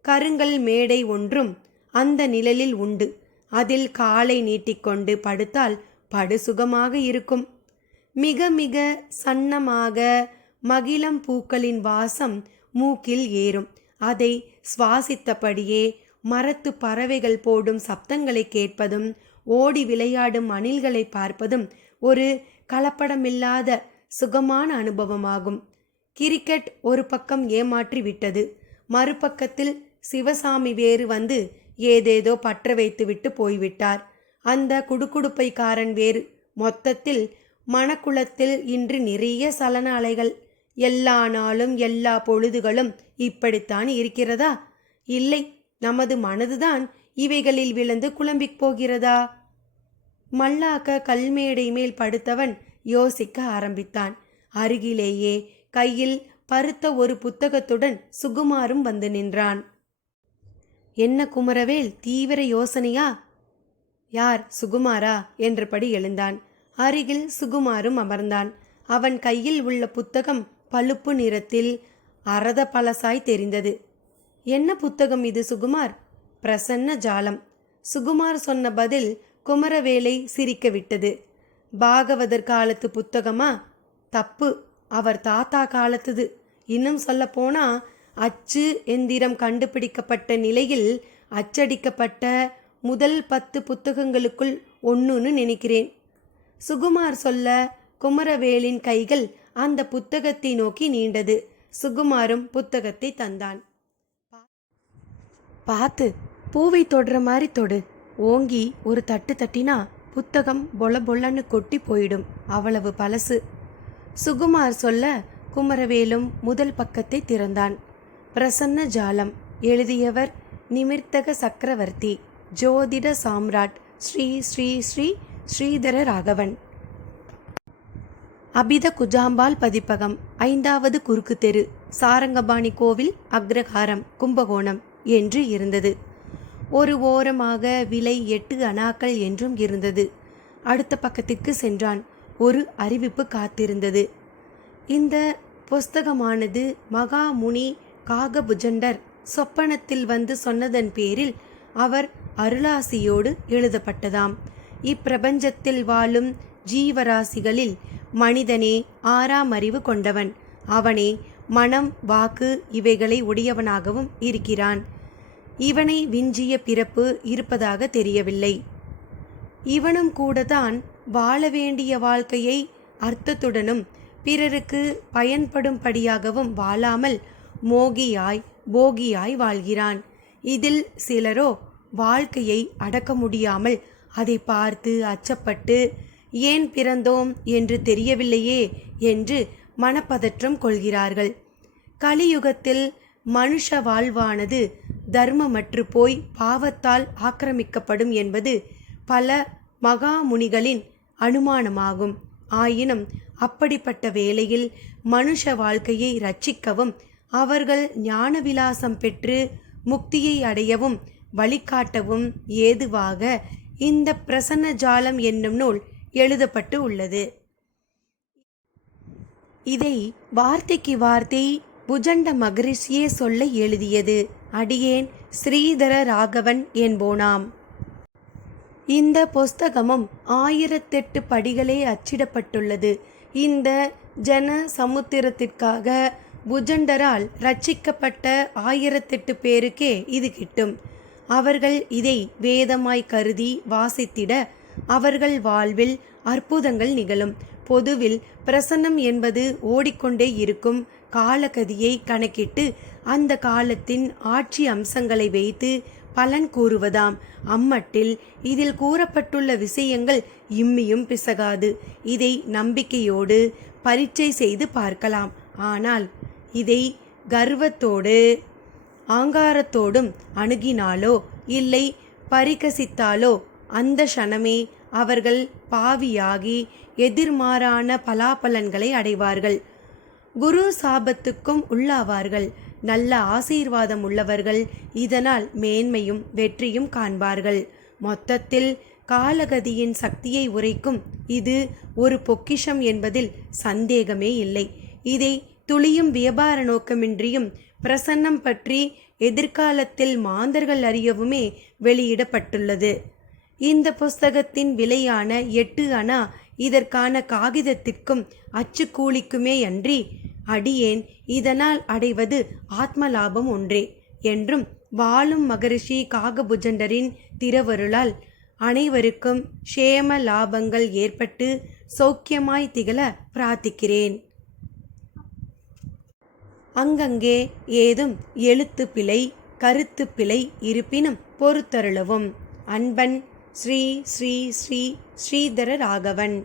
கருங்கல் மேடை ஒன்றும் அந்த நிழலில் உண்டு. அதில் காலை நீட்டிக்கொண்டு படுத்தால் படுசுகமாக இருக்கும். மிக மிக சன்னமாக மகிழம் பூக்களின் வாசம் மூக்கில் ஏறும். அதை சுவாசித்தபடியே மரத்து பறவைகள் போடும் சப்தங்களை கேட்பதும் ஓடி விளையாடும் அணில்களை பார்ப்பதும் ஒரு கலப்படமில்லாத சுகமான அனுபவமாகும். கிரிக்கெட் ஒரு பக்கம் ஏமாற்றி விட்டது. மறுபக்கத்தில் சிவசாமி வேறு வந்து ஏதேதோ பற்ற வைத்துவிட்டு போய்விட்டார். அந்த குடுகுடுப்பைக்காரன் வேறு. மொத்தத்தில் மனக்குளத்தில் இன்று நிறைய சலன அலைகள். எல்லா நாளும் எல்லா பொழுதுகளும் இப்படித்தான் இருக்கிறதா? இல்லை, நமது மனதுதான் இவைகளில் விழுந்து குழம்பிப் போகிறதா? மல்லாக்க கல்மேடை மேல் படுத்தவன் யோசிக்க ஆரம்பித்தான். அருகிலேயே கையில் பருத்த ஒரு புத்தகத்துடன் சுகுமாரும் வந்து நின்றான். என்ன குமரவேல், தீவிர யோசனையா? யார், சுகுமாரா என்றபடி எழுந்தான். அருகில் சுகுமாரும் அமர்ந்தான். அவன் கையில் உள்ள புத்தகம் பழுப்பு நிறத்தில் அரத பழசாய் தெரிந்தது. என்ன புத்தகம் இது சுகுமார்? பிரசன்ன ஜாலம். சுகுமார் சொன்ன பதில் குமரவேலை சிரிக்க விட்டது. பாகவதர் காலத்து புத்தகமா? தப்பு, அவர் தாத்தா காலத்துது. இன்னும் சொல்ல போனா அச்சு எந்திரம் கண்டுபிடிக்கப்பட்ட நிலையில் அச்சடிக்கப்பட்ட முதல் 10 புத்தகங்களுக்குள் ஒன்றுன்னு நினைக்கிறேன். சுகுமார் சொல்ல குமரவேலின் கைகள் அந்த புத்தகத்தை நோக்கி நீண்டது. சுகுமாரும் புத்தகத்தை தந்தான். பார்த்து, பூவை தொடுற மாதிரி தொடு. ஓங்கி ஒரு தட்டு தட்டினா புத்தகம் பொல பொலன்னு கொட்டி போயிடும். அவ்வளவு பழசு. சுகுமார் சொல்ல குமரவேலும் முதல் பக்கத்தை திறந்தான். பிரசன்ன ஜாலம். எழுதியவர் நிமிர்த்தக சக்கரவர்த்தி, ஜோதிட சாம்ராட் ஸ்ரீ ஸ்ரீ ஸ்ரீ ஸ்ரீதர ராகவன். அபித குஜாம்பால் பதிப்பகம், 5வது குறுக்கு தெரு, சாரங்கபாணி கோவில், அக்ரஹாரம், கும்பகோணம் என்று இருந்தது. ஒரு ஓரமாக விலை 8 அணாக்கள் என்றும் இருந்தது. அடுத்த பக்கத்திற்கு சென்றான். ஒரு அறிவிப்பு காத்திருந்தது. இந்த புஸ்தகமானது மகாமுனி காகபுஜண்டர் சொப்பனத்தில் வந்து சொன்னதன் பேரில் அவர் அருளாசியோடு எழுதப்பட்டதாம். இப்பிரபஞ்சத்தில் வாழும் ஜீவராசிகளில் மனிதனே 6ஆம் அறிவு கொண்டவன். அவனே மனம், வாக்கு இவைகளை உடையவனாகவும் இருக்கிறான். இவனை விஞ்சிய பிறப்பு இருப்பதாக தெரியவில்லை. இவனும் கூடதான் வாழ வேண்டிய வாழ்க்கையை அர்த்தத்துடனும் பிறருக்கு பயன்படும்படியாகவும் வாழாமல் மோகியாய் போகியாய் வாழ்கிறான். இதில் சிலரோ வாழ்க்கையை அடக்க முடியாமல் அதை பார்த்து அச்சப்பட்டு ஏன் பிறந்தோம் என்று தெரியவில்லையே என்று மனப்பதற்றம் கொள்கிறார்கள். கலியுகத்தில் மனுஷ வாழ்வானது தர்மமற்று போய் பாவத்தால் ஆக்கிரமிக்கப்படும் என்பது பல மகாமுனிகளின் அனுமானமாகும். ஆயினும் அப்படிப்பட்ட வேளையில் மனுஷ வாழ்க்கையை ரட்சிக்கவும் அவர்கள் ஞான விலாசம் பெற்று முக்தியை அடையவும் வழிகாட்டவும் ஏதுவாக இந்த பிரசன்ன ஜாலம் என்னும் நூல் எழுதப்பட்டு உள்ளது. இதை வார்த்தைக்கு வார்த்தை புஜண்ட மகரிஷியே சொல்ல எழுதியது அடியேன் ஸ்ரீதர ராகவன் என்போனாம். இந்த புஸ்தகமும் 1008 படிகளே அச்சிடப்பட்டுள்ளது. இந்த ஜன சமுத்திரத்திற்காக புஜண்டரால் ரட்சிக்கப்பட்ட 1008 பேருக்கே இது கிட்டும். அவர்கள் இதை வேதமாய் கருதி வாசித்திட அவர்கள் வாழ்வில் அற்புதங்கள் நிகழும். பொதுவில் பிரசன்னம் என்பது ஓடிக்கொண்டே இருக்கும் காலகதியை கணக்கிட்டு அந்த காலத்தின் ஆட்சி அம்சங்களை வைத்து பலன் கூறுவதாம். அம்மட்டில் இதில் கூறப்பட்டுள்ள விஷயங்கள் இம்மியும் பிசகாது. இதை நம்பிக்கையோடு பரீட்சை செய்து பார்க்கலாம். ஆனால் இதை கர்வத்தோடு ஆங்காரத்தோடும் அணுகினாலோ இல்லை பரிகசித்தாலோ அந்த க்ஷணமே அவர்கள் பாவியாகி எதிர்மாறான பலாபலன்களை அடைவார்கள். குரு சாபத்துக்கும் உள்ளாவார்கள். நல்ல ஆசீர்வாதம் உள்ளவர்கள் இதனால் மேன்மையும் வெற்றியும் காண்பார்கள். மொத்தத்தில் காலகதியின் சக்தியை உரைக்கும் இது ஒரு பொக்கிஷம் என்பதில் சந்தேகமே இல்லை. இதை துளியும் வியாபார நோக்கமின்றியும் பிரசன்னம் பற்றி எதிர்காலத்தில் மாந்தர்கள் அறியவுமே வெளியிடப்பட்டுள்ளது. இந்த புஸ்தகத்தின் விலையான 8 அணா இதற்கான காகிதத்திற்கும் அச்சுக்கூலிக்குமே அன்றி அடியேன் இதனால் அடைவது ஆத்ம லாபம் ஒன்றே என்றும் வாழும் மகரிஷி காகபுஜண்டரின் திருவருளால் அனைவருக்கும் க்ஷேம லாபங்கள் ஏற்பட்டு சௌக்கியமாய் திகழ பிரார்த்திக்கிறேன். அங்கங்கே ஏதும் எழுத்து பிழை, கருத்து பிழை இருப்பினும் பொறுத்தருளவும். அன்பன் ஸ்ரீ ஸ்ரீ ஸ்ரீ ஸ்ரீதர ராகவன்.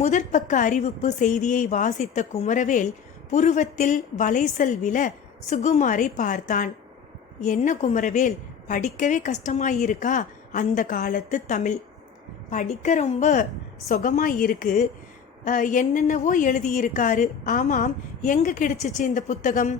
முதற்பக்க அறிவிப்பு செய்தியை வாசித்த குமரவேல் புருவத்தில் வளைசல் விழ சுகுமாரை பார்த்தான். என்ன குமரவேல், படிக்கவே கஷ்டமாயிருக்கா? அந்த காலத்து தமிழ் படிக்க ரொம்ப சுகமாயிருக்கு. என்னென்னவோ எழுதியிருக்காரு. ஆமாம், எங்கே கிடைச்சிச்சு இந்த புத்தகம்?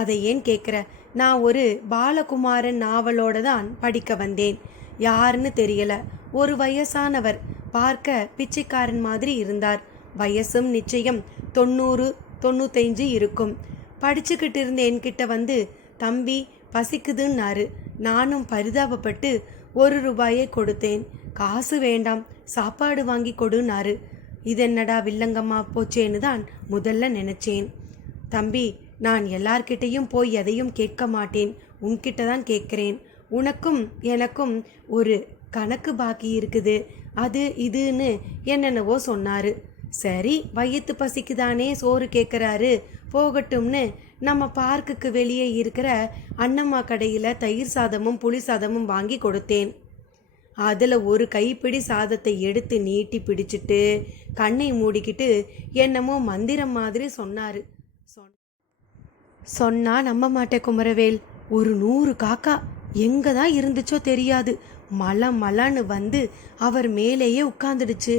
அதை ஏன் கேட்குற? நான் ஒரு பாலகுமாரன் நாவலோட தான் படிக்க வந்தேன். யாருன்னு தெரியல. ஒரு வயசானவர், பார்க்க பிச்சைக்காரன் மாதிரி இருந்தார். வயசும் நிச்சயம் 90-95 இருக்கும். படிச்சுக்கிட்டு இருந்த என்கிட்ட வந்து, தம்பி பசிக்குதுன்னாரு. நானும் பரிதாபப்பட்டு 1 ரூபாயை கொடுத்தேன். காசு வேண்டாம், சாப்பாடு வாங்கி கொடுன்னாரு. இதென்னடா வில்லங்கம்மா போச்சேன்னு தான் முதல்ல நினைச்சேன். தம்பி, நான் எல்லார்கிட்டையும் போய் எதையும் கேட்க மாட்டேன், உன்கிட்ட தான் கேட்குறேன். உனக்கும் எனக்கும் ஒரு கணக்கு பாக்கி இருக்குது, அது இதுன்னு என்னென்னவோ சொன்னார். சரி, வயிற்று பசிக்குதானே சோறு கேட்குறாரு, போகட்டும்னு நம்ம பார்க்குக்கு வெளியே இருக்கிற அண்ணம்மா கடையில் தயிர் சாதமும் புளி சாதமும் வாங்கி கொடுத்தேன். அதில் ஒரு கைப்பிடி சாதத்தை எடுத்து நீட்டி பிடிச்சிட்டு கண்ணை மூடிக்கிட்டு என்னமோ மந்திரம் மாதிரி சொன்னார். சொன்னா நம்ப மாட்டேன் குமரவேல். ஒரு 100 காக்கா எங்கே தான் இருந்துச்சோ தெரியாது, மலன்னு வந்து அவர் மேலேயே உட்காந்துடுச்சு.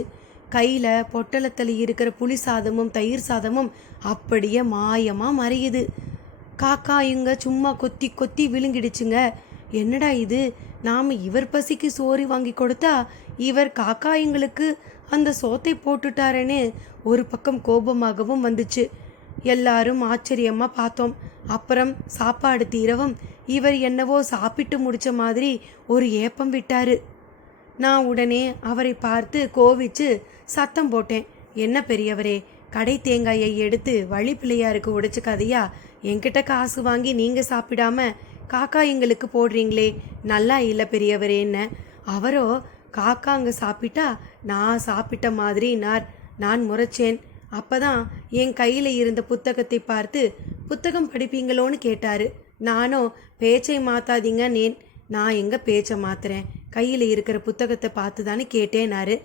கையில் பொட்டலத்தில் இருக்கிற புளி சாதமும் தயிர் சாதமும் அப்படியே மாயமாக மறையுது. காக்காயுங்க சும்மா கொத்தி கொத்தி விழுங்கிடுச்சுங்க. என்னடா இது, நாம் இவர் பசிக்கு சோறு வாங்கி கொடுத்தா இவர் காக்காயுங்களுக்கு அந்த சோத்தை போட்டுட்டாரேன்னு ஒரு பக்கம் கோபமாகவும் வந்துச்சு. எல்லாரும் ஆச்சரியமாக பார்த்தோம். அப்புறம் சாப்பாடு தீரவும் இவர் என்னவோ சாப்பிட்டு முடிச்ச மாதிரி ஒரு ஏப்பம் விட்டாரு. நான் உடனே அவரை பார்த்து கோவிச்சு சத்தம் போட்டேன். என்ன பெரியவரே, கடை தேங்காயை எடுத்து வழி பிள்ளையாருக்கு உடைச்சுக்காதையா? என்கிட்ட காசு வாங்கி நீங்கள் சாப்பிடாம காக்கா எங்களுக்கு போடுறீங்களே, நல்லா இல்லை பெரியவரேன்னு. அவரோ, காக்கா அங்கே சாப்பிட்டா நான் சாப்பிட்ட மாதிரி நான் முறைச்சேன். அப்பதான் என் கையில் இருந்த புத்தகத்தை பார்த்து புத்தகம் படிப்பீங்களோன்னு கேட்டாரு. நானும் பேச்சை மாத்தாதீங்க நான் எங்கே பேச்சை மாத்துறேன், கையில் இருக்கிற புத்தகத்தை பார்த்து தானே கேட்டேனாரு.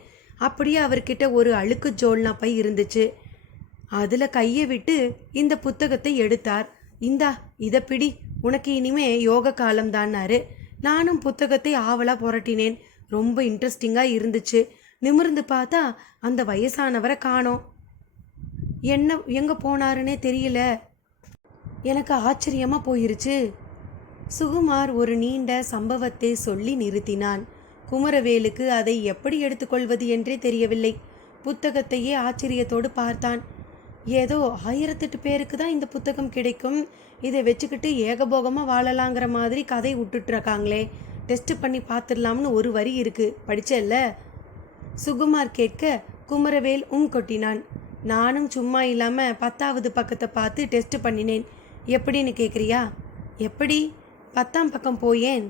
அப்படியே அவர்கிட்ட ஒரு அழுக்கு ஜோல்னா பை இருந்துச்சு. அதில் கையை விட்டு இந்த புத்தகத்தை எடுத்தார். இந்தா இதை பிடி, உனக்கு இனிமே யோக காலம் தான்னாரு. நானும் புத்தகத்தை ஆவலாக புரட்டினேன். ரொம்ப இன்ட்ரெஸ்டிங்காக இருந்துச்சு. நிமிர்ந்து பார்த்தா அந்த வயசானவரை காணோம். எங்கே போனாருன்னே தெரியல. எனக்கு ஆச்சரியமாக போயிருச்சு. சுகுமார் ஒரு நீண்ட சம்பவத்தை சொல்லி நிறுத்தினான். குமரவேலுக்கு அதை எப்படி எடுத்துக்கொள்வது என்றே தெரியவில்லை. புத்தகத்தையே ஆச்சரியத்தோடு பார்த்தான். ஏதோ 1008 பேருக்கு தான் இந்த புத்தகம் கிடைக்கும், இதை வச்சுக்கிட்டு ஏகபோகமாக வாழலாங்கிற மாதிரி கதை விட்டுட்ருக்காங்களே, டெஸ்ட் பண்ணி பார்த்துடலாம்னு ஒரு வரி இருக்குது, படிச்சல்ல? சுகுமார் கேட்க குமரவேல் கொட்டினான். நானும் சும்மா இல்லாமல் 10வது பக்கத்தை பார்த்து டெஸ்ட் பண்ணினேன். எப்படின்னு கேட்குறியா? எப்படி? 10ஆம் பக்கம் போயேன்.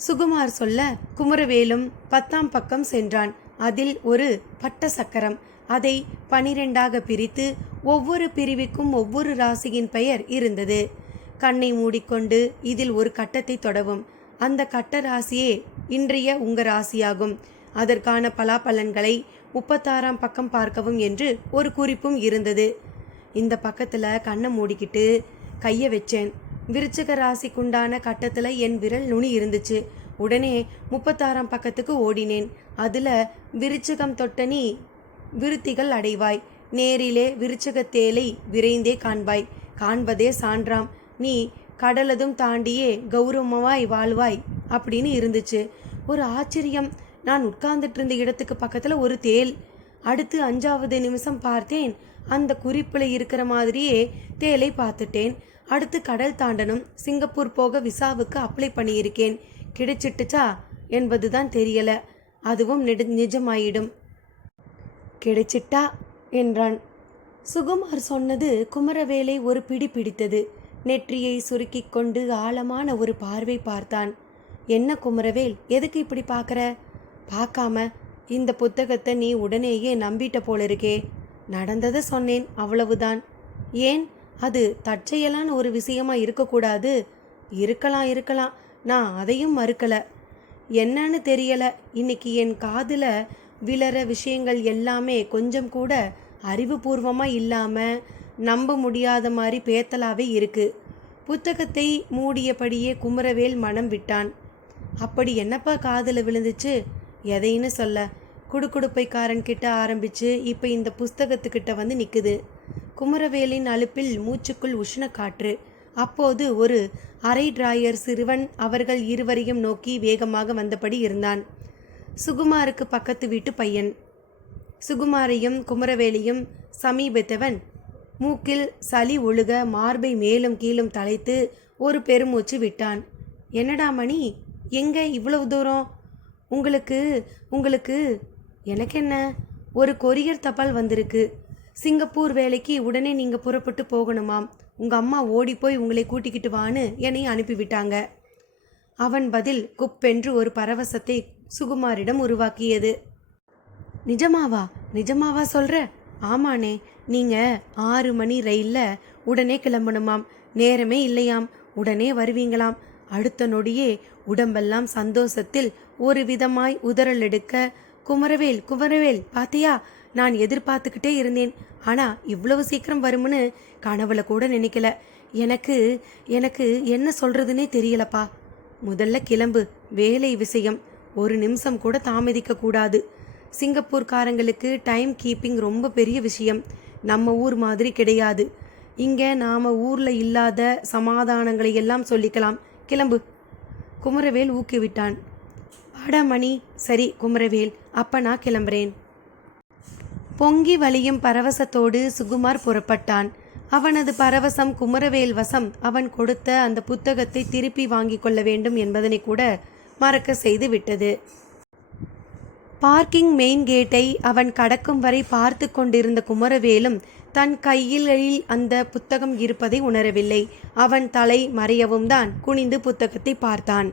சுகுமார் சொல்ல குமரவேலும் 10ஆம் பக்கம் சென்றான். அதில் ஒரு பட்ட சக்கரம். அதை 12ஆக பிரித்து ஒவ்வொரு பிரிவுக்கும் ஒவ்வொரு ராசியின் பெயர் இருந்தது. கண்ணை மூடிக்கொண்டு இதில் ஒரு கட்டத்தை தொடவும். அந்த கட்ட ராசியே இன்றைய உங்கள் ராசியாகும். அதற்கான பலாபலன்களை 36ஆம் பக்கம் பார்க்கவும் என்று ஒரு குறிப்பும் இருந்தது. இந்த பக்கத்தில் கண்ணை மூடிக்கிட்டு கையை வச்சேன். விருச்சிக ராசிக்குண்டான கட்டத்தில் என் விரல் நுனி இருந்துச்சு. உடனே 36ஆம் பக்கத்துக்கு ஓடினேன். அதில் விருச்சிகம் தொட்ட நீ விருத்திகள் அடைவாய், நேரிலே விருச்சகத்தேலை விரைந்தே காண்பாய், காண்பதே சான்றாம், நீ கடலதும் தாண்டியே கௌரவமாய் வாழ்வாய் அப்படின்னு இருந்துச்சு. ஒரு ஆச்சரியம். நான் உட்கார்ந்துட்டு இருந்த இடத்துக்கு பக்கத்தில் ஒரு தேல். அடுத்து 5வது நிமிஷம் பார்த்தேன், அந்த குறிப்பில் இருக்கிற மாதிரியே தேலை பார்த்துட்டேன். அடுத்து கடல் தாண்டனும், சிங்கப்பூர் போக விசாவுக்கு அப்ளை பண்ணியிருக்கேன். கிடைச்சிட்டுச்சா என்பது தான் தெரியல, அதுவும் நிஜமாயிடும். கிடைச்சிட்டா என்றான். சுகுமார் சொன்னது குமரவேலை ஒரு பிடி பிடித்தது. நெற்றியை சுருக்கி கொண்டு ஆழமான ஒரு பார்வை பார்த்தான். என்ன குமரவேல், எதுக்கு இப்படி பார்க்குற? பார்க்காம இந்த புத்தகத்தை நீ உடனேயே நம்பிட்ட போல இருக்கே. நடந்ததை சொன்னேன், அவ்வளவுதான். ஏன் அது தற்செயலான ஒரு விஷயமா இருக்கக்கூடாது. இருக்கலாம், நான் அதையும் மறுக்கல. என்னன்னு தெரியல, இன்னைக்கு என் காதுல விழற விஷயங்கள் எல்லாமே கொஞ்சம் கூட அறிவுபூர்வமா இல்லாம நம்ப முடியாத மாதிரி பேத்தலாவே இருக்கு. புத்தகத்தை மூடியபடியே குமரவேல் மனம் விட்டான். அப்படி என்னப்பா காதுல விழுந்துச்சு? எதைன்னு சொல்ல. குடுகுடுப்பைக்காரன் கிட்ட ஆரம்பிச்சு இப்ப இந்த புஸ்தகத்துக்கிட்ட வந்து நிக்குது. குமரவேலின் அலுப்பில் மூச்சுக்குள் உஷ்ண காற்று. அப்போது ஒரு அரை டிராயர் சிறுவன் அவர்கள் இருவரையும் நோக்கி வேகமாக வந்தபடி இருந்தான். சுகுமாருக்கு பக்கத்து வீட்டு பையன். சுகுமாரையும் குமரவேலியும் சமீபத்தவன். மூக்கில் சளி ஒழுக மார்பை மேலும் கீழும் தலைத்து ஒரு பெருமூச்சு விட்டான். என்னடா மணி, எங்க இவ்வளவு தூரம்? உங்களுக்கு உங்களுக்கு எனக்கு என்ன, ஒரு கொரியர் தபால் வந்திருக்கு. சிங்கப்பூர் வேலைக்கு உடனே நீங்க புறப்பட்டு போகணுமாம். உங்க அம்மா ஓடி போய் உங்களை கூட்டிக்கிட்டு வான்னு என்னை அனுப்பிவிட்டாங்க. அவன் பதில் குப்பென்று ஒரு பரவசத்தை சுகுமாரிடம் உருவாக்கியது. நிஜமாவா சொல்ற? ஆமாண்ணே, நீங்க 6 மணி ரயில்ல உடனே கிளம்பணுமாம். நேரமே இல்லையாம். உடனே வருவீங்களாம். அடுத்த நொடியே உடம்பெல்லாம் சந்தோஷத்தில் ஒரு விதமாய் உதறல் எடுக்க, குமரவேல் பாத்தியா, நான் எதிர்பார்த்துக்கிட்டே இருந்தேன். ஆனா இவ்வளவு சீக்கிரம் வரும்னு கனவுல கூட நினைக்கல. எனக்கு என்ன சொல்றதுன்னே தெரியலப்பா. முதல்ல கிளம்பு, வேலை விஷயம். ஒரு நிமிஷம் கூட தாமதிக்க கூடாது. சிங்கப்பூர்காரங்களுக்கு டைம் கீப்பிங் ரொம்ப பெரிய விஷயம். நம்ம ஊர் மாதிரி கிடையாது. இங்க நாம ஊர்ல இல்லாத சமாதானங்களை எல்லாம் சொல்லிக்கலாம். கிளம்பு. குமரவேல் ஊக்கிவிட்டான். வாடா மணி. சரி குமரவேல், அப்ப நான் கிளம்புறேன். பொங்கி வழியும் பரவசத்தோடு சுகுமார் புறப்பட்டான். அவனது பரவசம் குமரவேல் வசம் அவன் கொடுத்த அந்த புத்தகத்தை திருப்பி வாங்கி கொள்ள வேண்டும் என்பதனை கூட மறக்க செய்து விட்டது. பார்க்கிங் மெயின் கேட்டை அவன் கடக்கும் வரை பார்த்து கொண்டிருந்த குமரவேலும் தன் கையிலில் அந்த புத்தகம் இருப்பதை உணரவில்லை. அவன் தலை மறையவும் தான் குனிந்து புத்தகத்தை பார்த்தான்.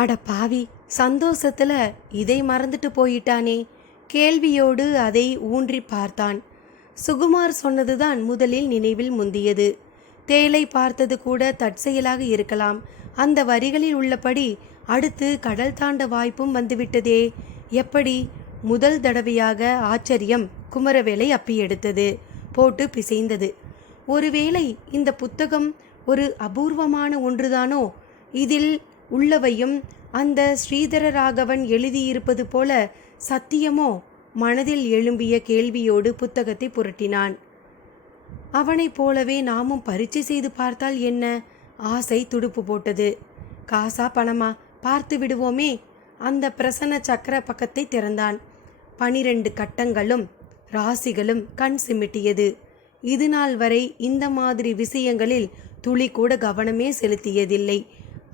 அட பாவி, சந்தோஷத்துல இதை மறந்துட்டு போயிட்டானே. கேள்வியோடு அதை ஊன்றி பார்த்தான். சுகுமார் சொன்னதுதான் முதலில் நினைவில் முந்தியது. தேலை பார்த்தது கூட தற்செயலாக இருக்கலாம். அந்த வரிகளில் உள்ளபடி அடுத்து கடல் தாண்ட வாய்ப்பும் வந்துவிட்டதே. எப்படி? முதல் தடவையாக ஆச்சரியம் குமரவேலை அப்பி எடுத்தது, போட்டு பிசைந்தது. ஒருவேளை இந்த புத்தகம் ஒரு அபூர்வமான ஒன்றுதானோ? இதில் உள்ளவையும் அந்த ஸ்ரீதர ராகவன் எழுதியிருப்பது போல சத்தியமோ? மனதில் எழும்பிய கேள்வியோடு புத்தகத்தை புரட்டினான். அவனைப் போலவே நாமும் பரீட்சை செய்து பார்த்தால் என்ன? ஆசை துடுப்பு போட்டது. காசா பணமா பார்த்து விடுவோமே. அந்த பிரசன்ன சக்கர பக்கத்தை திறந்தான். 12 கட்டங்களும் ராசிகளும் கண் சிமிட்டியது. இது நாள் வரை இந்த மாதிரி விஷயங்களில் துளி கூட கவனமே செலுத்தியதில்லை.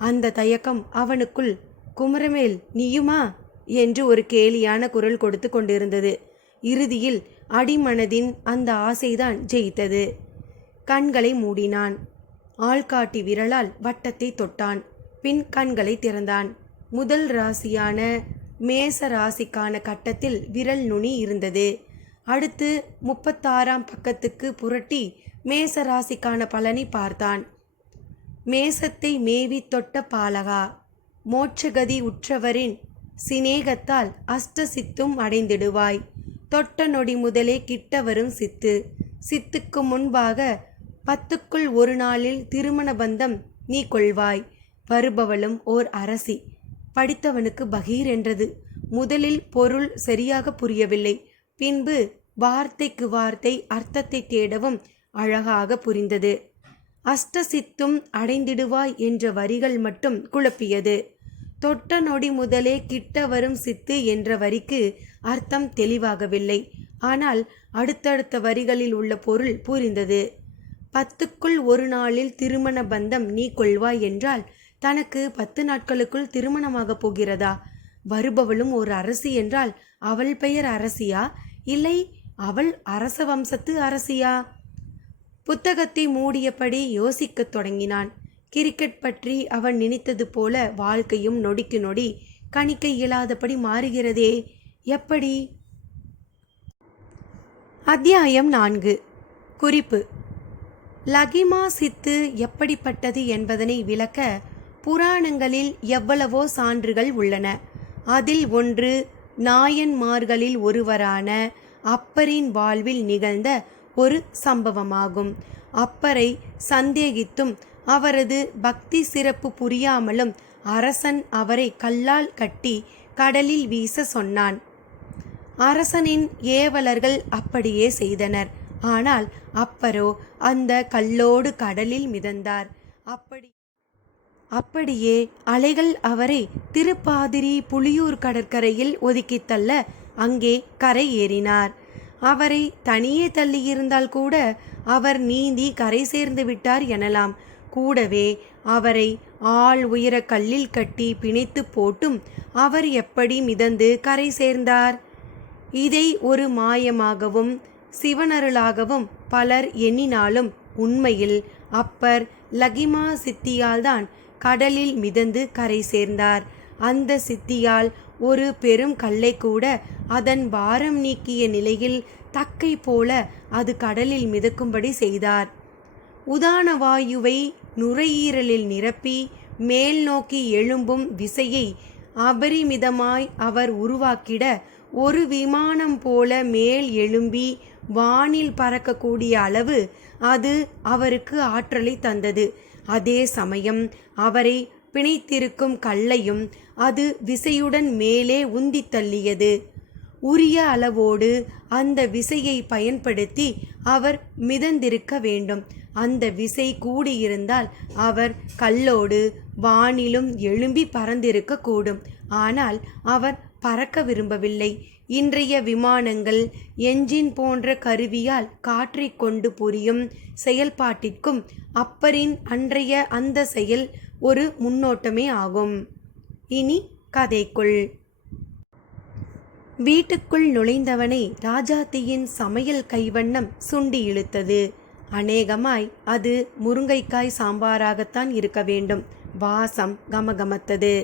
அந்த தயக்கம் அவனுக்குள் குமரவேல் நீயுமா என்று ஒரு கேலியான குரல் கொடுத்து கொண்டிருந்தது. இறுதியில் அடிமனதின் அந்த ஆசைதான் ஜெயித்தது. கண்களை மூடினான். ஆள்காட்டி விரலால் வட்டத்தை தொட்டான். பின் கண்களை திறந்தான். முதல் ராசியான மேச ராசிக்கான கட்டத்தில் விரல் நுனி இருந்தது. அடுத்து 36ஆம் பக்கத்துக்கு புரட்டி மேச ராசிக்கான பலனை பார்த்தான். மேசத்தை மேவி தொட்ட பாலகா, மோட்சகதி உற்றவரின் சிநேகத்தால் அஷ்ட சித்தும் அடைந்திடுவாய். தொட்ட நொடி முதலே கிட்ட வரும் சித்து. சித்துக்கு முன்பாக 10க்குள் ஒரு நாளில் திருமண பந்தம் நீ கொள்வாய். வருபவளும் ஓர் அரசி. படித்தவனுக்கு பகீர் என்றது. முதலில் பொருள் சரியாக புரியவில்லை. பின்பு வார்த்தைக்கு வார்த்தை அர்த்தத்தை தேடவும் அழகாக புரிந்தது. அஷ்ட சித்தும் அடைந்திடுவாய் என்ற வரிகள் மட்டும் குழப்பியது. தொட்ட நொடி முதலே கிட்ட வரும் சித்து என்ற வரிக்கு அர்த்தம் தெளிவாகவில்லை. ஆனால் அடுத்தடுத்த வரிகளில் உள்ள பொருள் புரிந்தது. 10க்குள் ஒரு நாளில் திருமண பந்தம் நீ கொள்வாய் என்றால் தனக்கு 10 நாட்களுக்குள் திருமணமாக போகிறதா? வருபவளும் ஒரு அரசி என்றால் அவள் பெயர் அரசியா, இல்லை அவள் அரச வம்சத்து அரசியா? புத்தகத்தை மூடியபடி யோசிக்கத் தொடங்கினான். கிரிக்கெட் பற்றி அவன் நினைத்தது போல வாழ்க்கையும் நொடிக்கு நொடி கணிக்க இயலாதபடி மாறுகிறதே. எப்படி? அத்தியாயம் 4. குறிப்பு: லகிமா சித்து எப்படிப்பட்டது என்பதனை விளக்க புராணங்களில் எவ்வளவோ சான்றுகள் உள்ளன. அதில் ஒன்று நாயன்மார்களில் ஒருவரான அப்பரின் வாழ்வில் நிகழ்ந்த ஒரு சம்பவமாகும். அப்பரை சந்தேகித்தும் அவரது பக்தி சிறப்பு புரியாமலும் அரசன் அவரை கல்லால் கட்டி கடலில் வீச சொன்னான். அரசனின் ஏவலர்கள் அப்படியே செய்தனர். ஆனால் அப்பரோ அந்த கல்லோடு கடலில் மிதந்தார். அப்படியே அலைகள் அவரை திருப்பாதிரி புலியூர் கடற்கரையில் ஒதுக்கித் தள்ள அங்கே கரை ஏறினார். அவரை தனியே தள்ளியிருந்தால் கூட அவர் நீந்தி கரை சேர்ந்து விட்டார் எனலாம். கூடவே அவரை ஆள் உயர கல்லில் கட்டி பிணைத்து போட்டும் அவர் எப்படி மிதந்து கரை சேர்ந்தார்? இதை ஒரு மாயமாகவும் சிவனருளாகவும் பலர் எண்ணினாலும் உண்மையில் அப்பர் லகிமா சித்தியால்தான் கடலில் மிதந்து கரை சேர்ந்தார். அந்த சித்தியால் ஒரு பெரும் கல்லை கூட அதன் பாரம் நீக்கிய நிலையில் தக்கை போல அது கடலில் மிதக்கும்படி செய்தார். உதான வாயுவை நுரையீரலில் நிரப்பி மேல் நோக்கி எழும்பும் விசையை அபரிமிதமாய் அவர் உருவாக்கிட ஒரு விமானம் போல மேல் எழும்பி வானில் பறக்கக்கூடிய அளவு அது அவருக்கு ஆற்றலை தந்தது. அதே சமயம் அவரை பிணைத்திருக்கும் கல்லையும் அது விசையுடன் மேலே உந்தி தள்ளியது. உரிய அளவோடு அந்த விசையை பயன்படுத்தி அவர் மிதந்திருக்க வேண்டும். அந்த விசை கூடியிருந்தால் அவர் கல்லோடு வானிலும் எழும்பி பறந்திருக்க கூடும். ஆனால் அவர் பறக்க விரும்பவில்லை. இன்றைய விமானங்கள் என்ஜின் போன்ற கருவியால் காற்றை கொண்டு புரியும் செயல்பாட்டிற்கும் அப்பரின் அன்றைய அந்த செயல் ஒரு முன்னோட்டமே ஆகும். இனி கதைக்குள். வீட்டுக்குள் நுழைந்தவனை ராஜாத்தியின் சமையல் கைவண்ணம் சுண்டி இழுத்தது. அநேகமாய் அது முருங்கைக்காய் சாம்பாராகத்தான் இருக்க வேண்டும். வாசம் கமகமத்தது.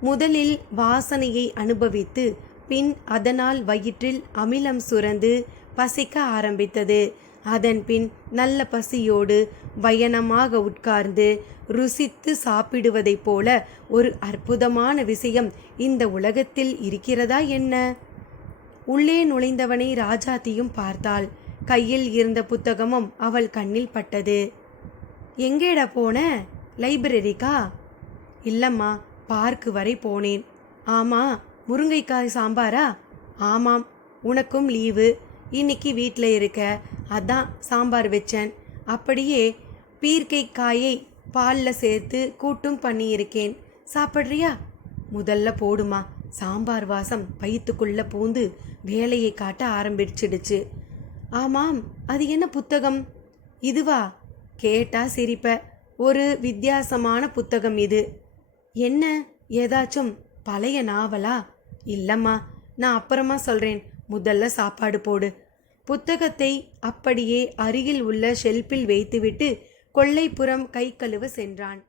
முதலில் வாசனையை அனுபவித்து பின் அதனால் வயிற்றில் அமிலம் சுரந்து பசிக்க ஆரம்பித்தது. அதன் பின் நல்ல பசியோடு வயனமாக உட்கார்ந்து ருசித்து சாப்பிடுவதைப் போல ஒரு அற்புதமான விஷயம் இந்த உலகத்தில் இருக்கிறதா என்ன? உள்ளே நுழைந்தவனை ராஜாத்தியும் பார்த்தாள். கையில் இருந்த புத்தகமும் அவள் கண்ணில் பட்டது. எங்கேடா போன? லைப்ரரிக்கா? இல்லம்மா, பார்க்கு வரை போனேன். ஆமா, முருங்கைக்காய் சாம்பாரா? ஆமாம், உனக்கும் லீவு, இன்னைக்கு வீட்டில் இருக்க, அதான் சாம்பார் வச்சேன். அப்படியே பீர்க்கைக்காயை பாலில் சேர்த்து கூட்டும் பண்ணியிருக்கேன். சாப்பிட்றியா? முதல்ல போடுமா. சாம்பார் வாசம் வயிற்றுக்குள்ளே பூந்து வேலையை காட்ட ஆரம்பிச்சிடுச்சு. ஆமாம், அது என்ன புத்தகம்? இதுவா? கேட்டா சிரிப்ப. ஒரு வித்தியாசமான புத்தகம் இது. என்ன, ஏதாச்சும் பழைய நாவலா? இல்லம்மா, நான் அப்புறமா சொல்கிறேன். முதல்ல சாப்பாடு போடு. புத்தகத்தை அப்படியே அருகில் உள்ள ஷெல்ஃபில் வைத்துவிட்டு கொல்லைப்புறம் கை கழுவ சென்றான்.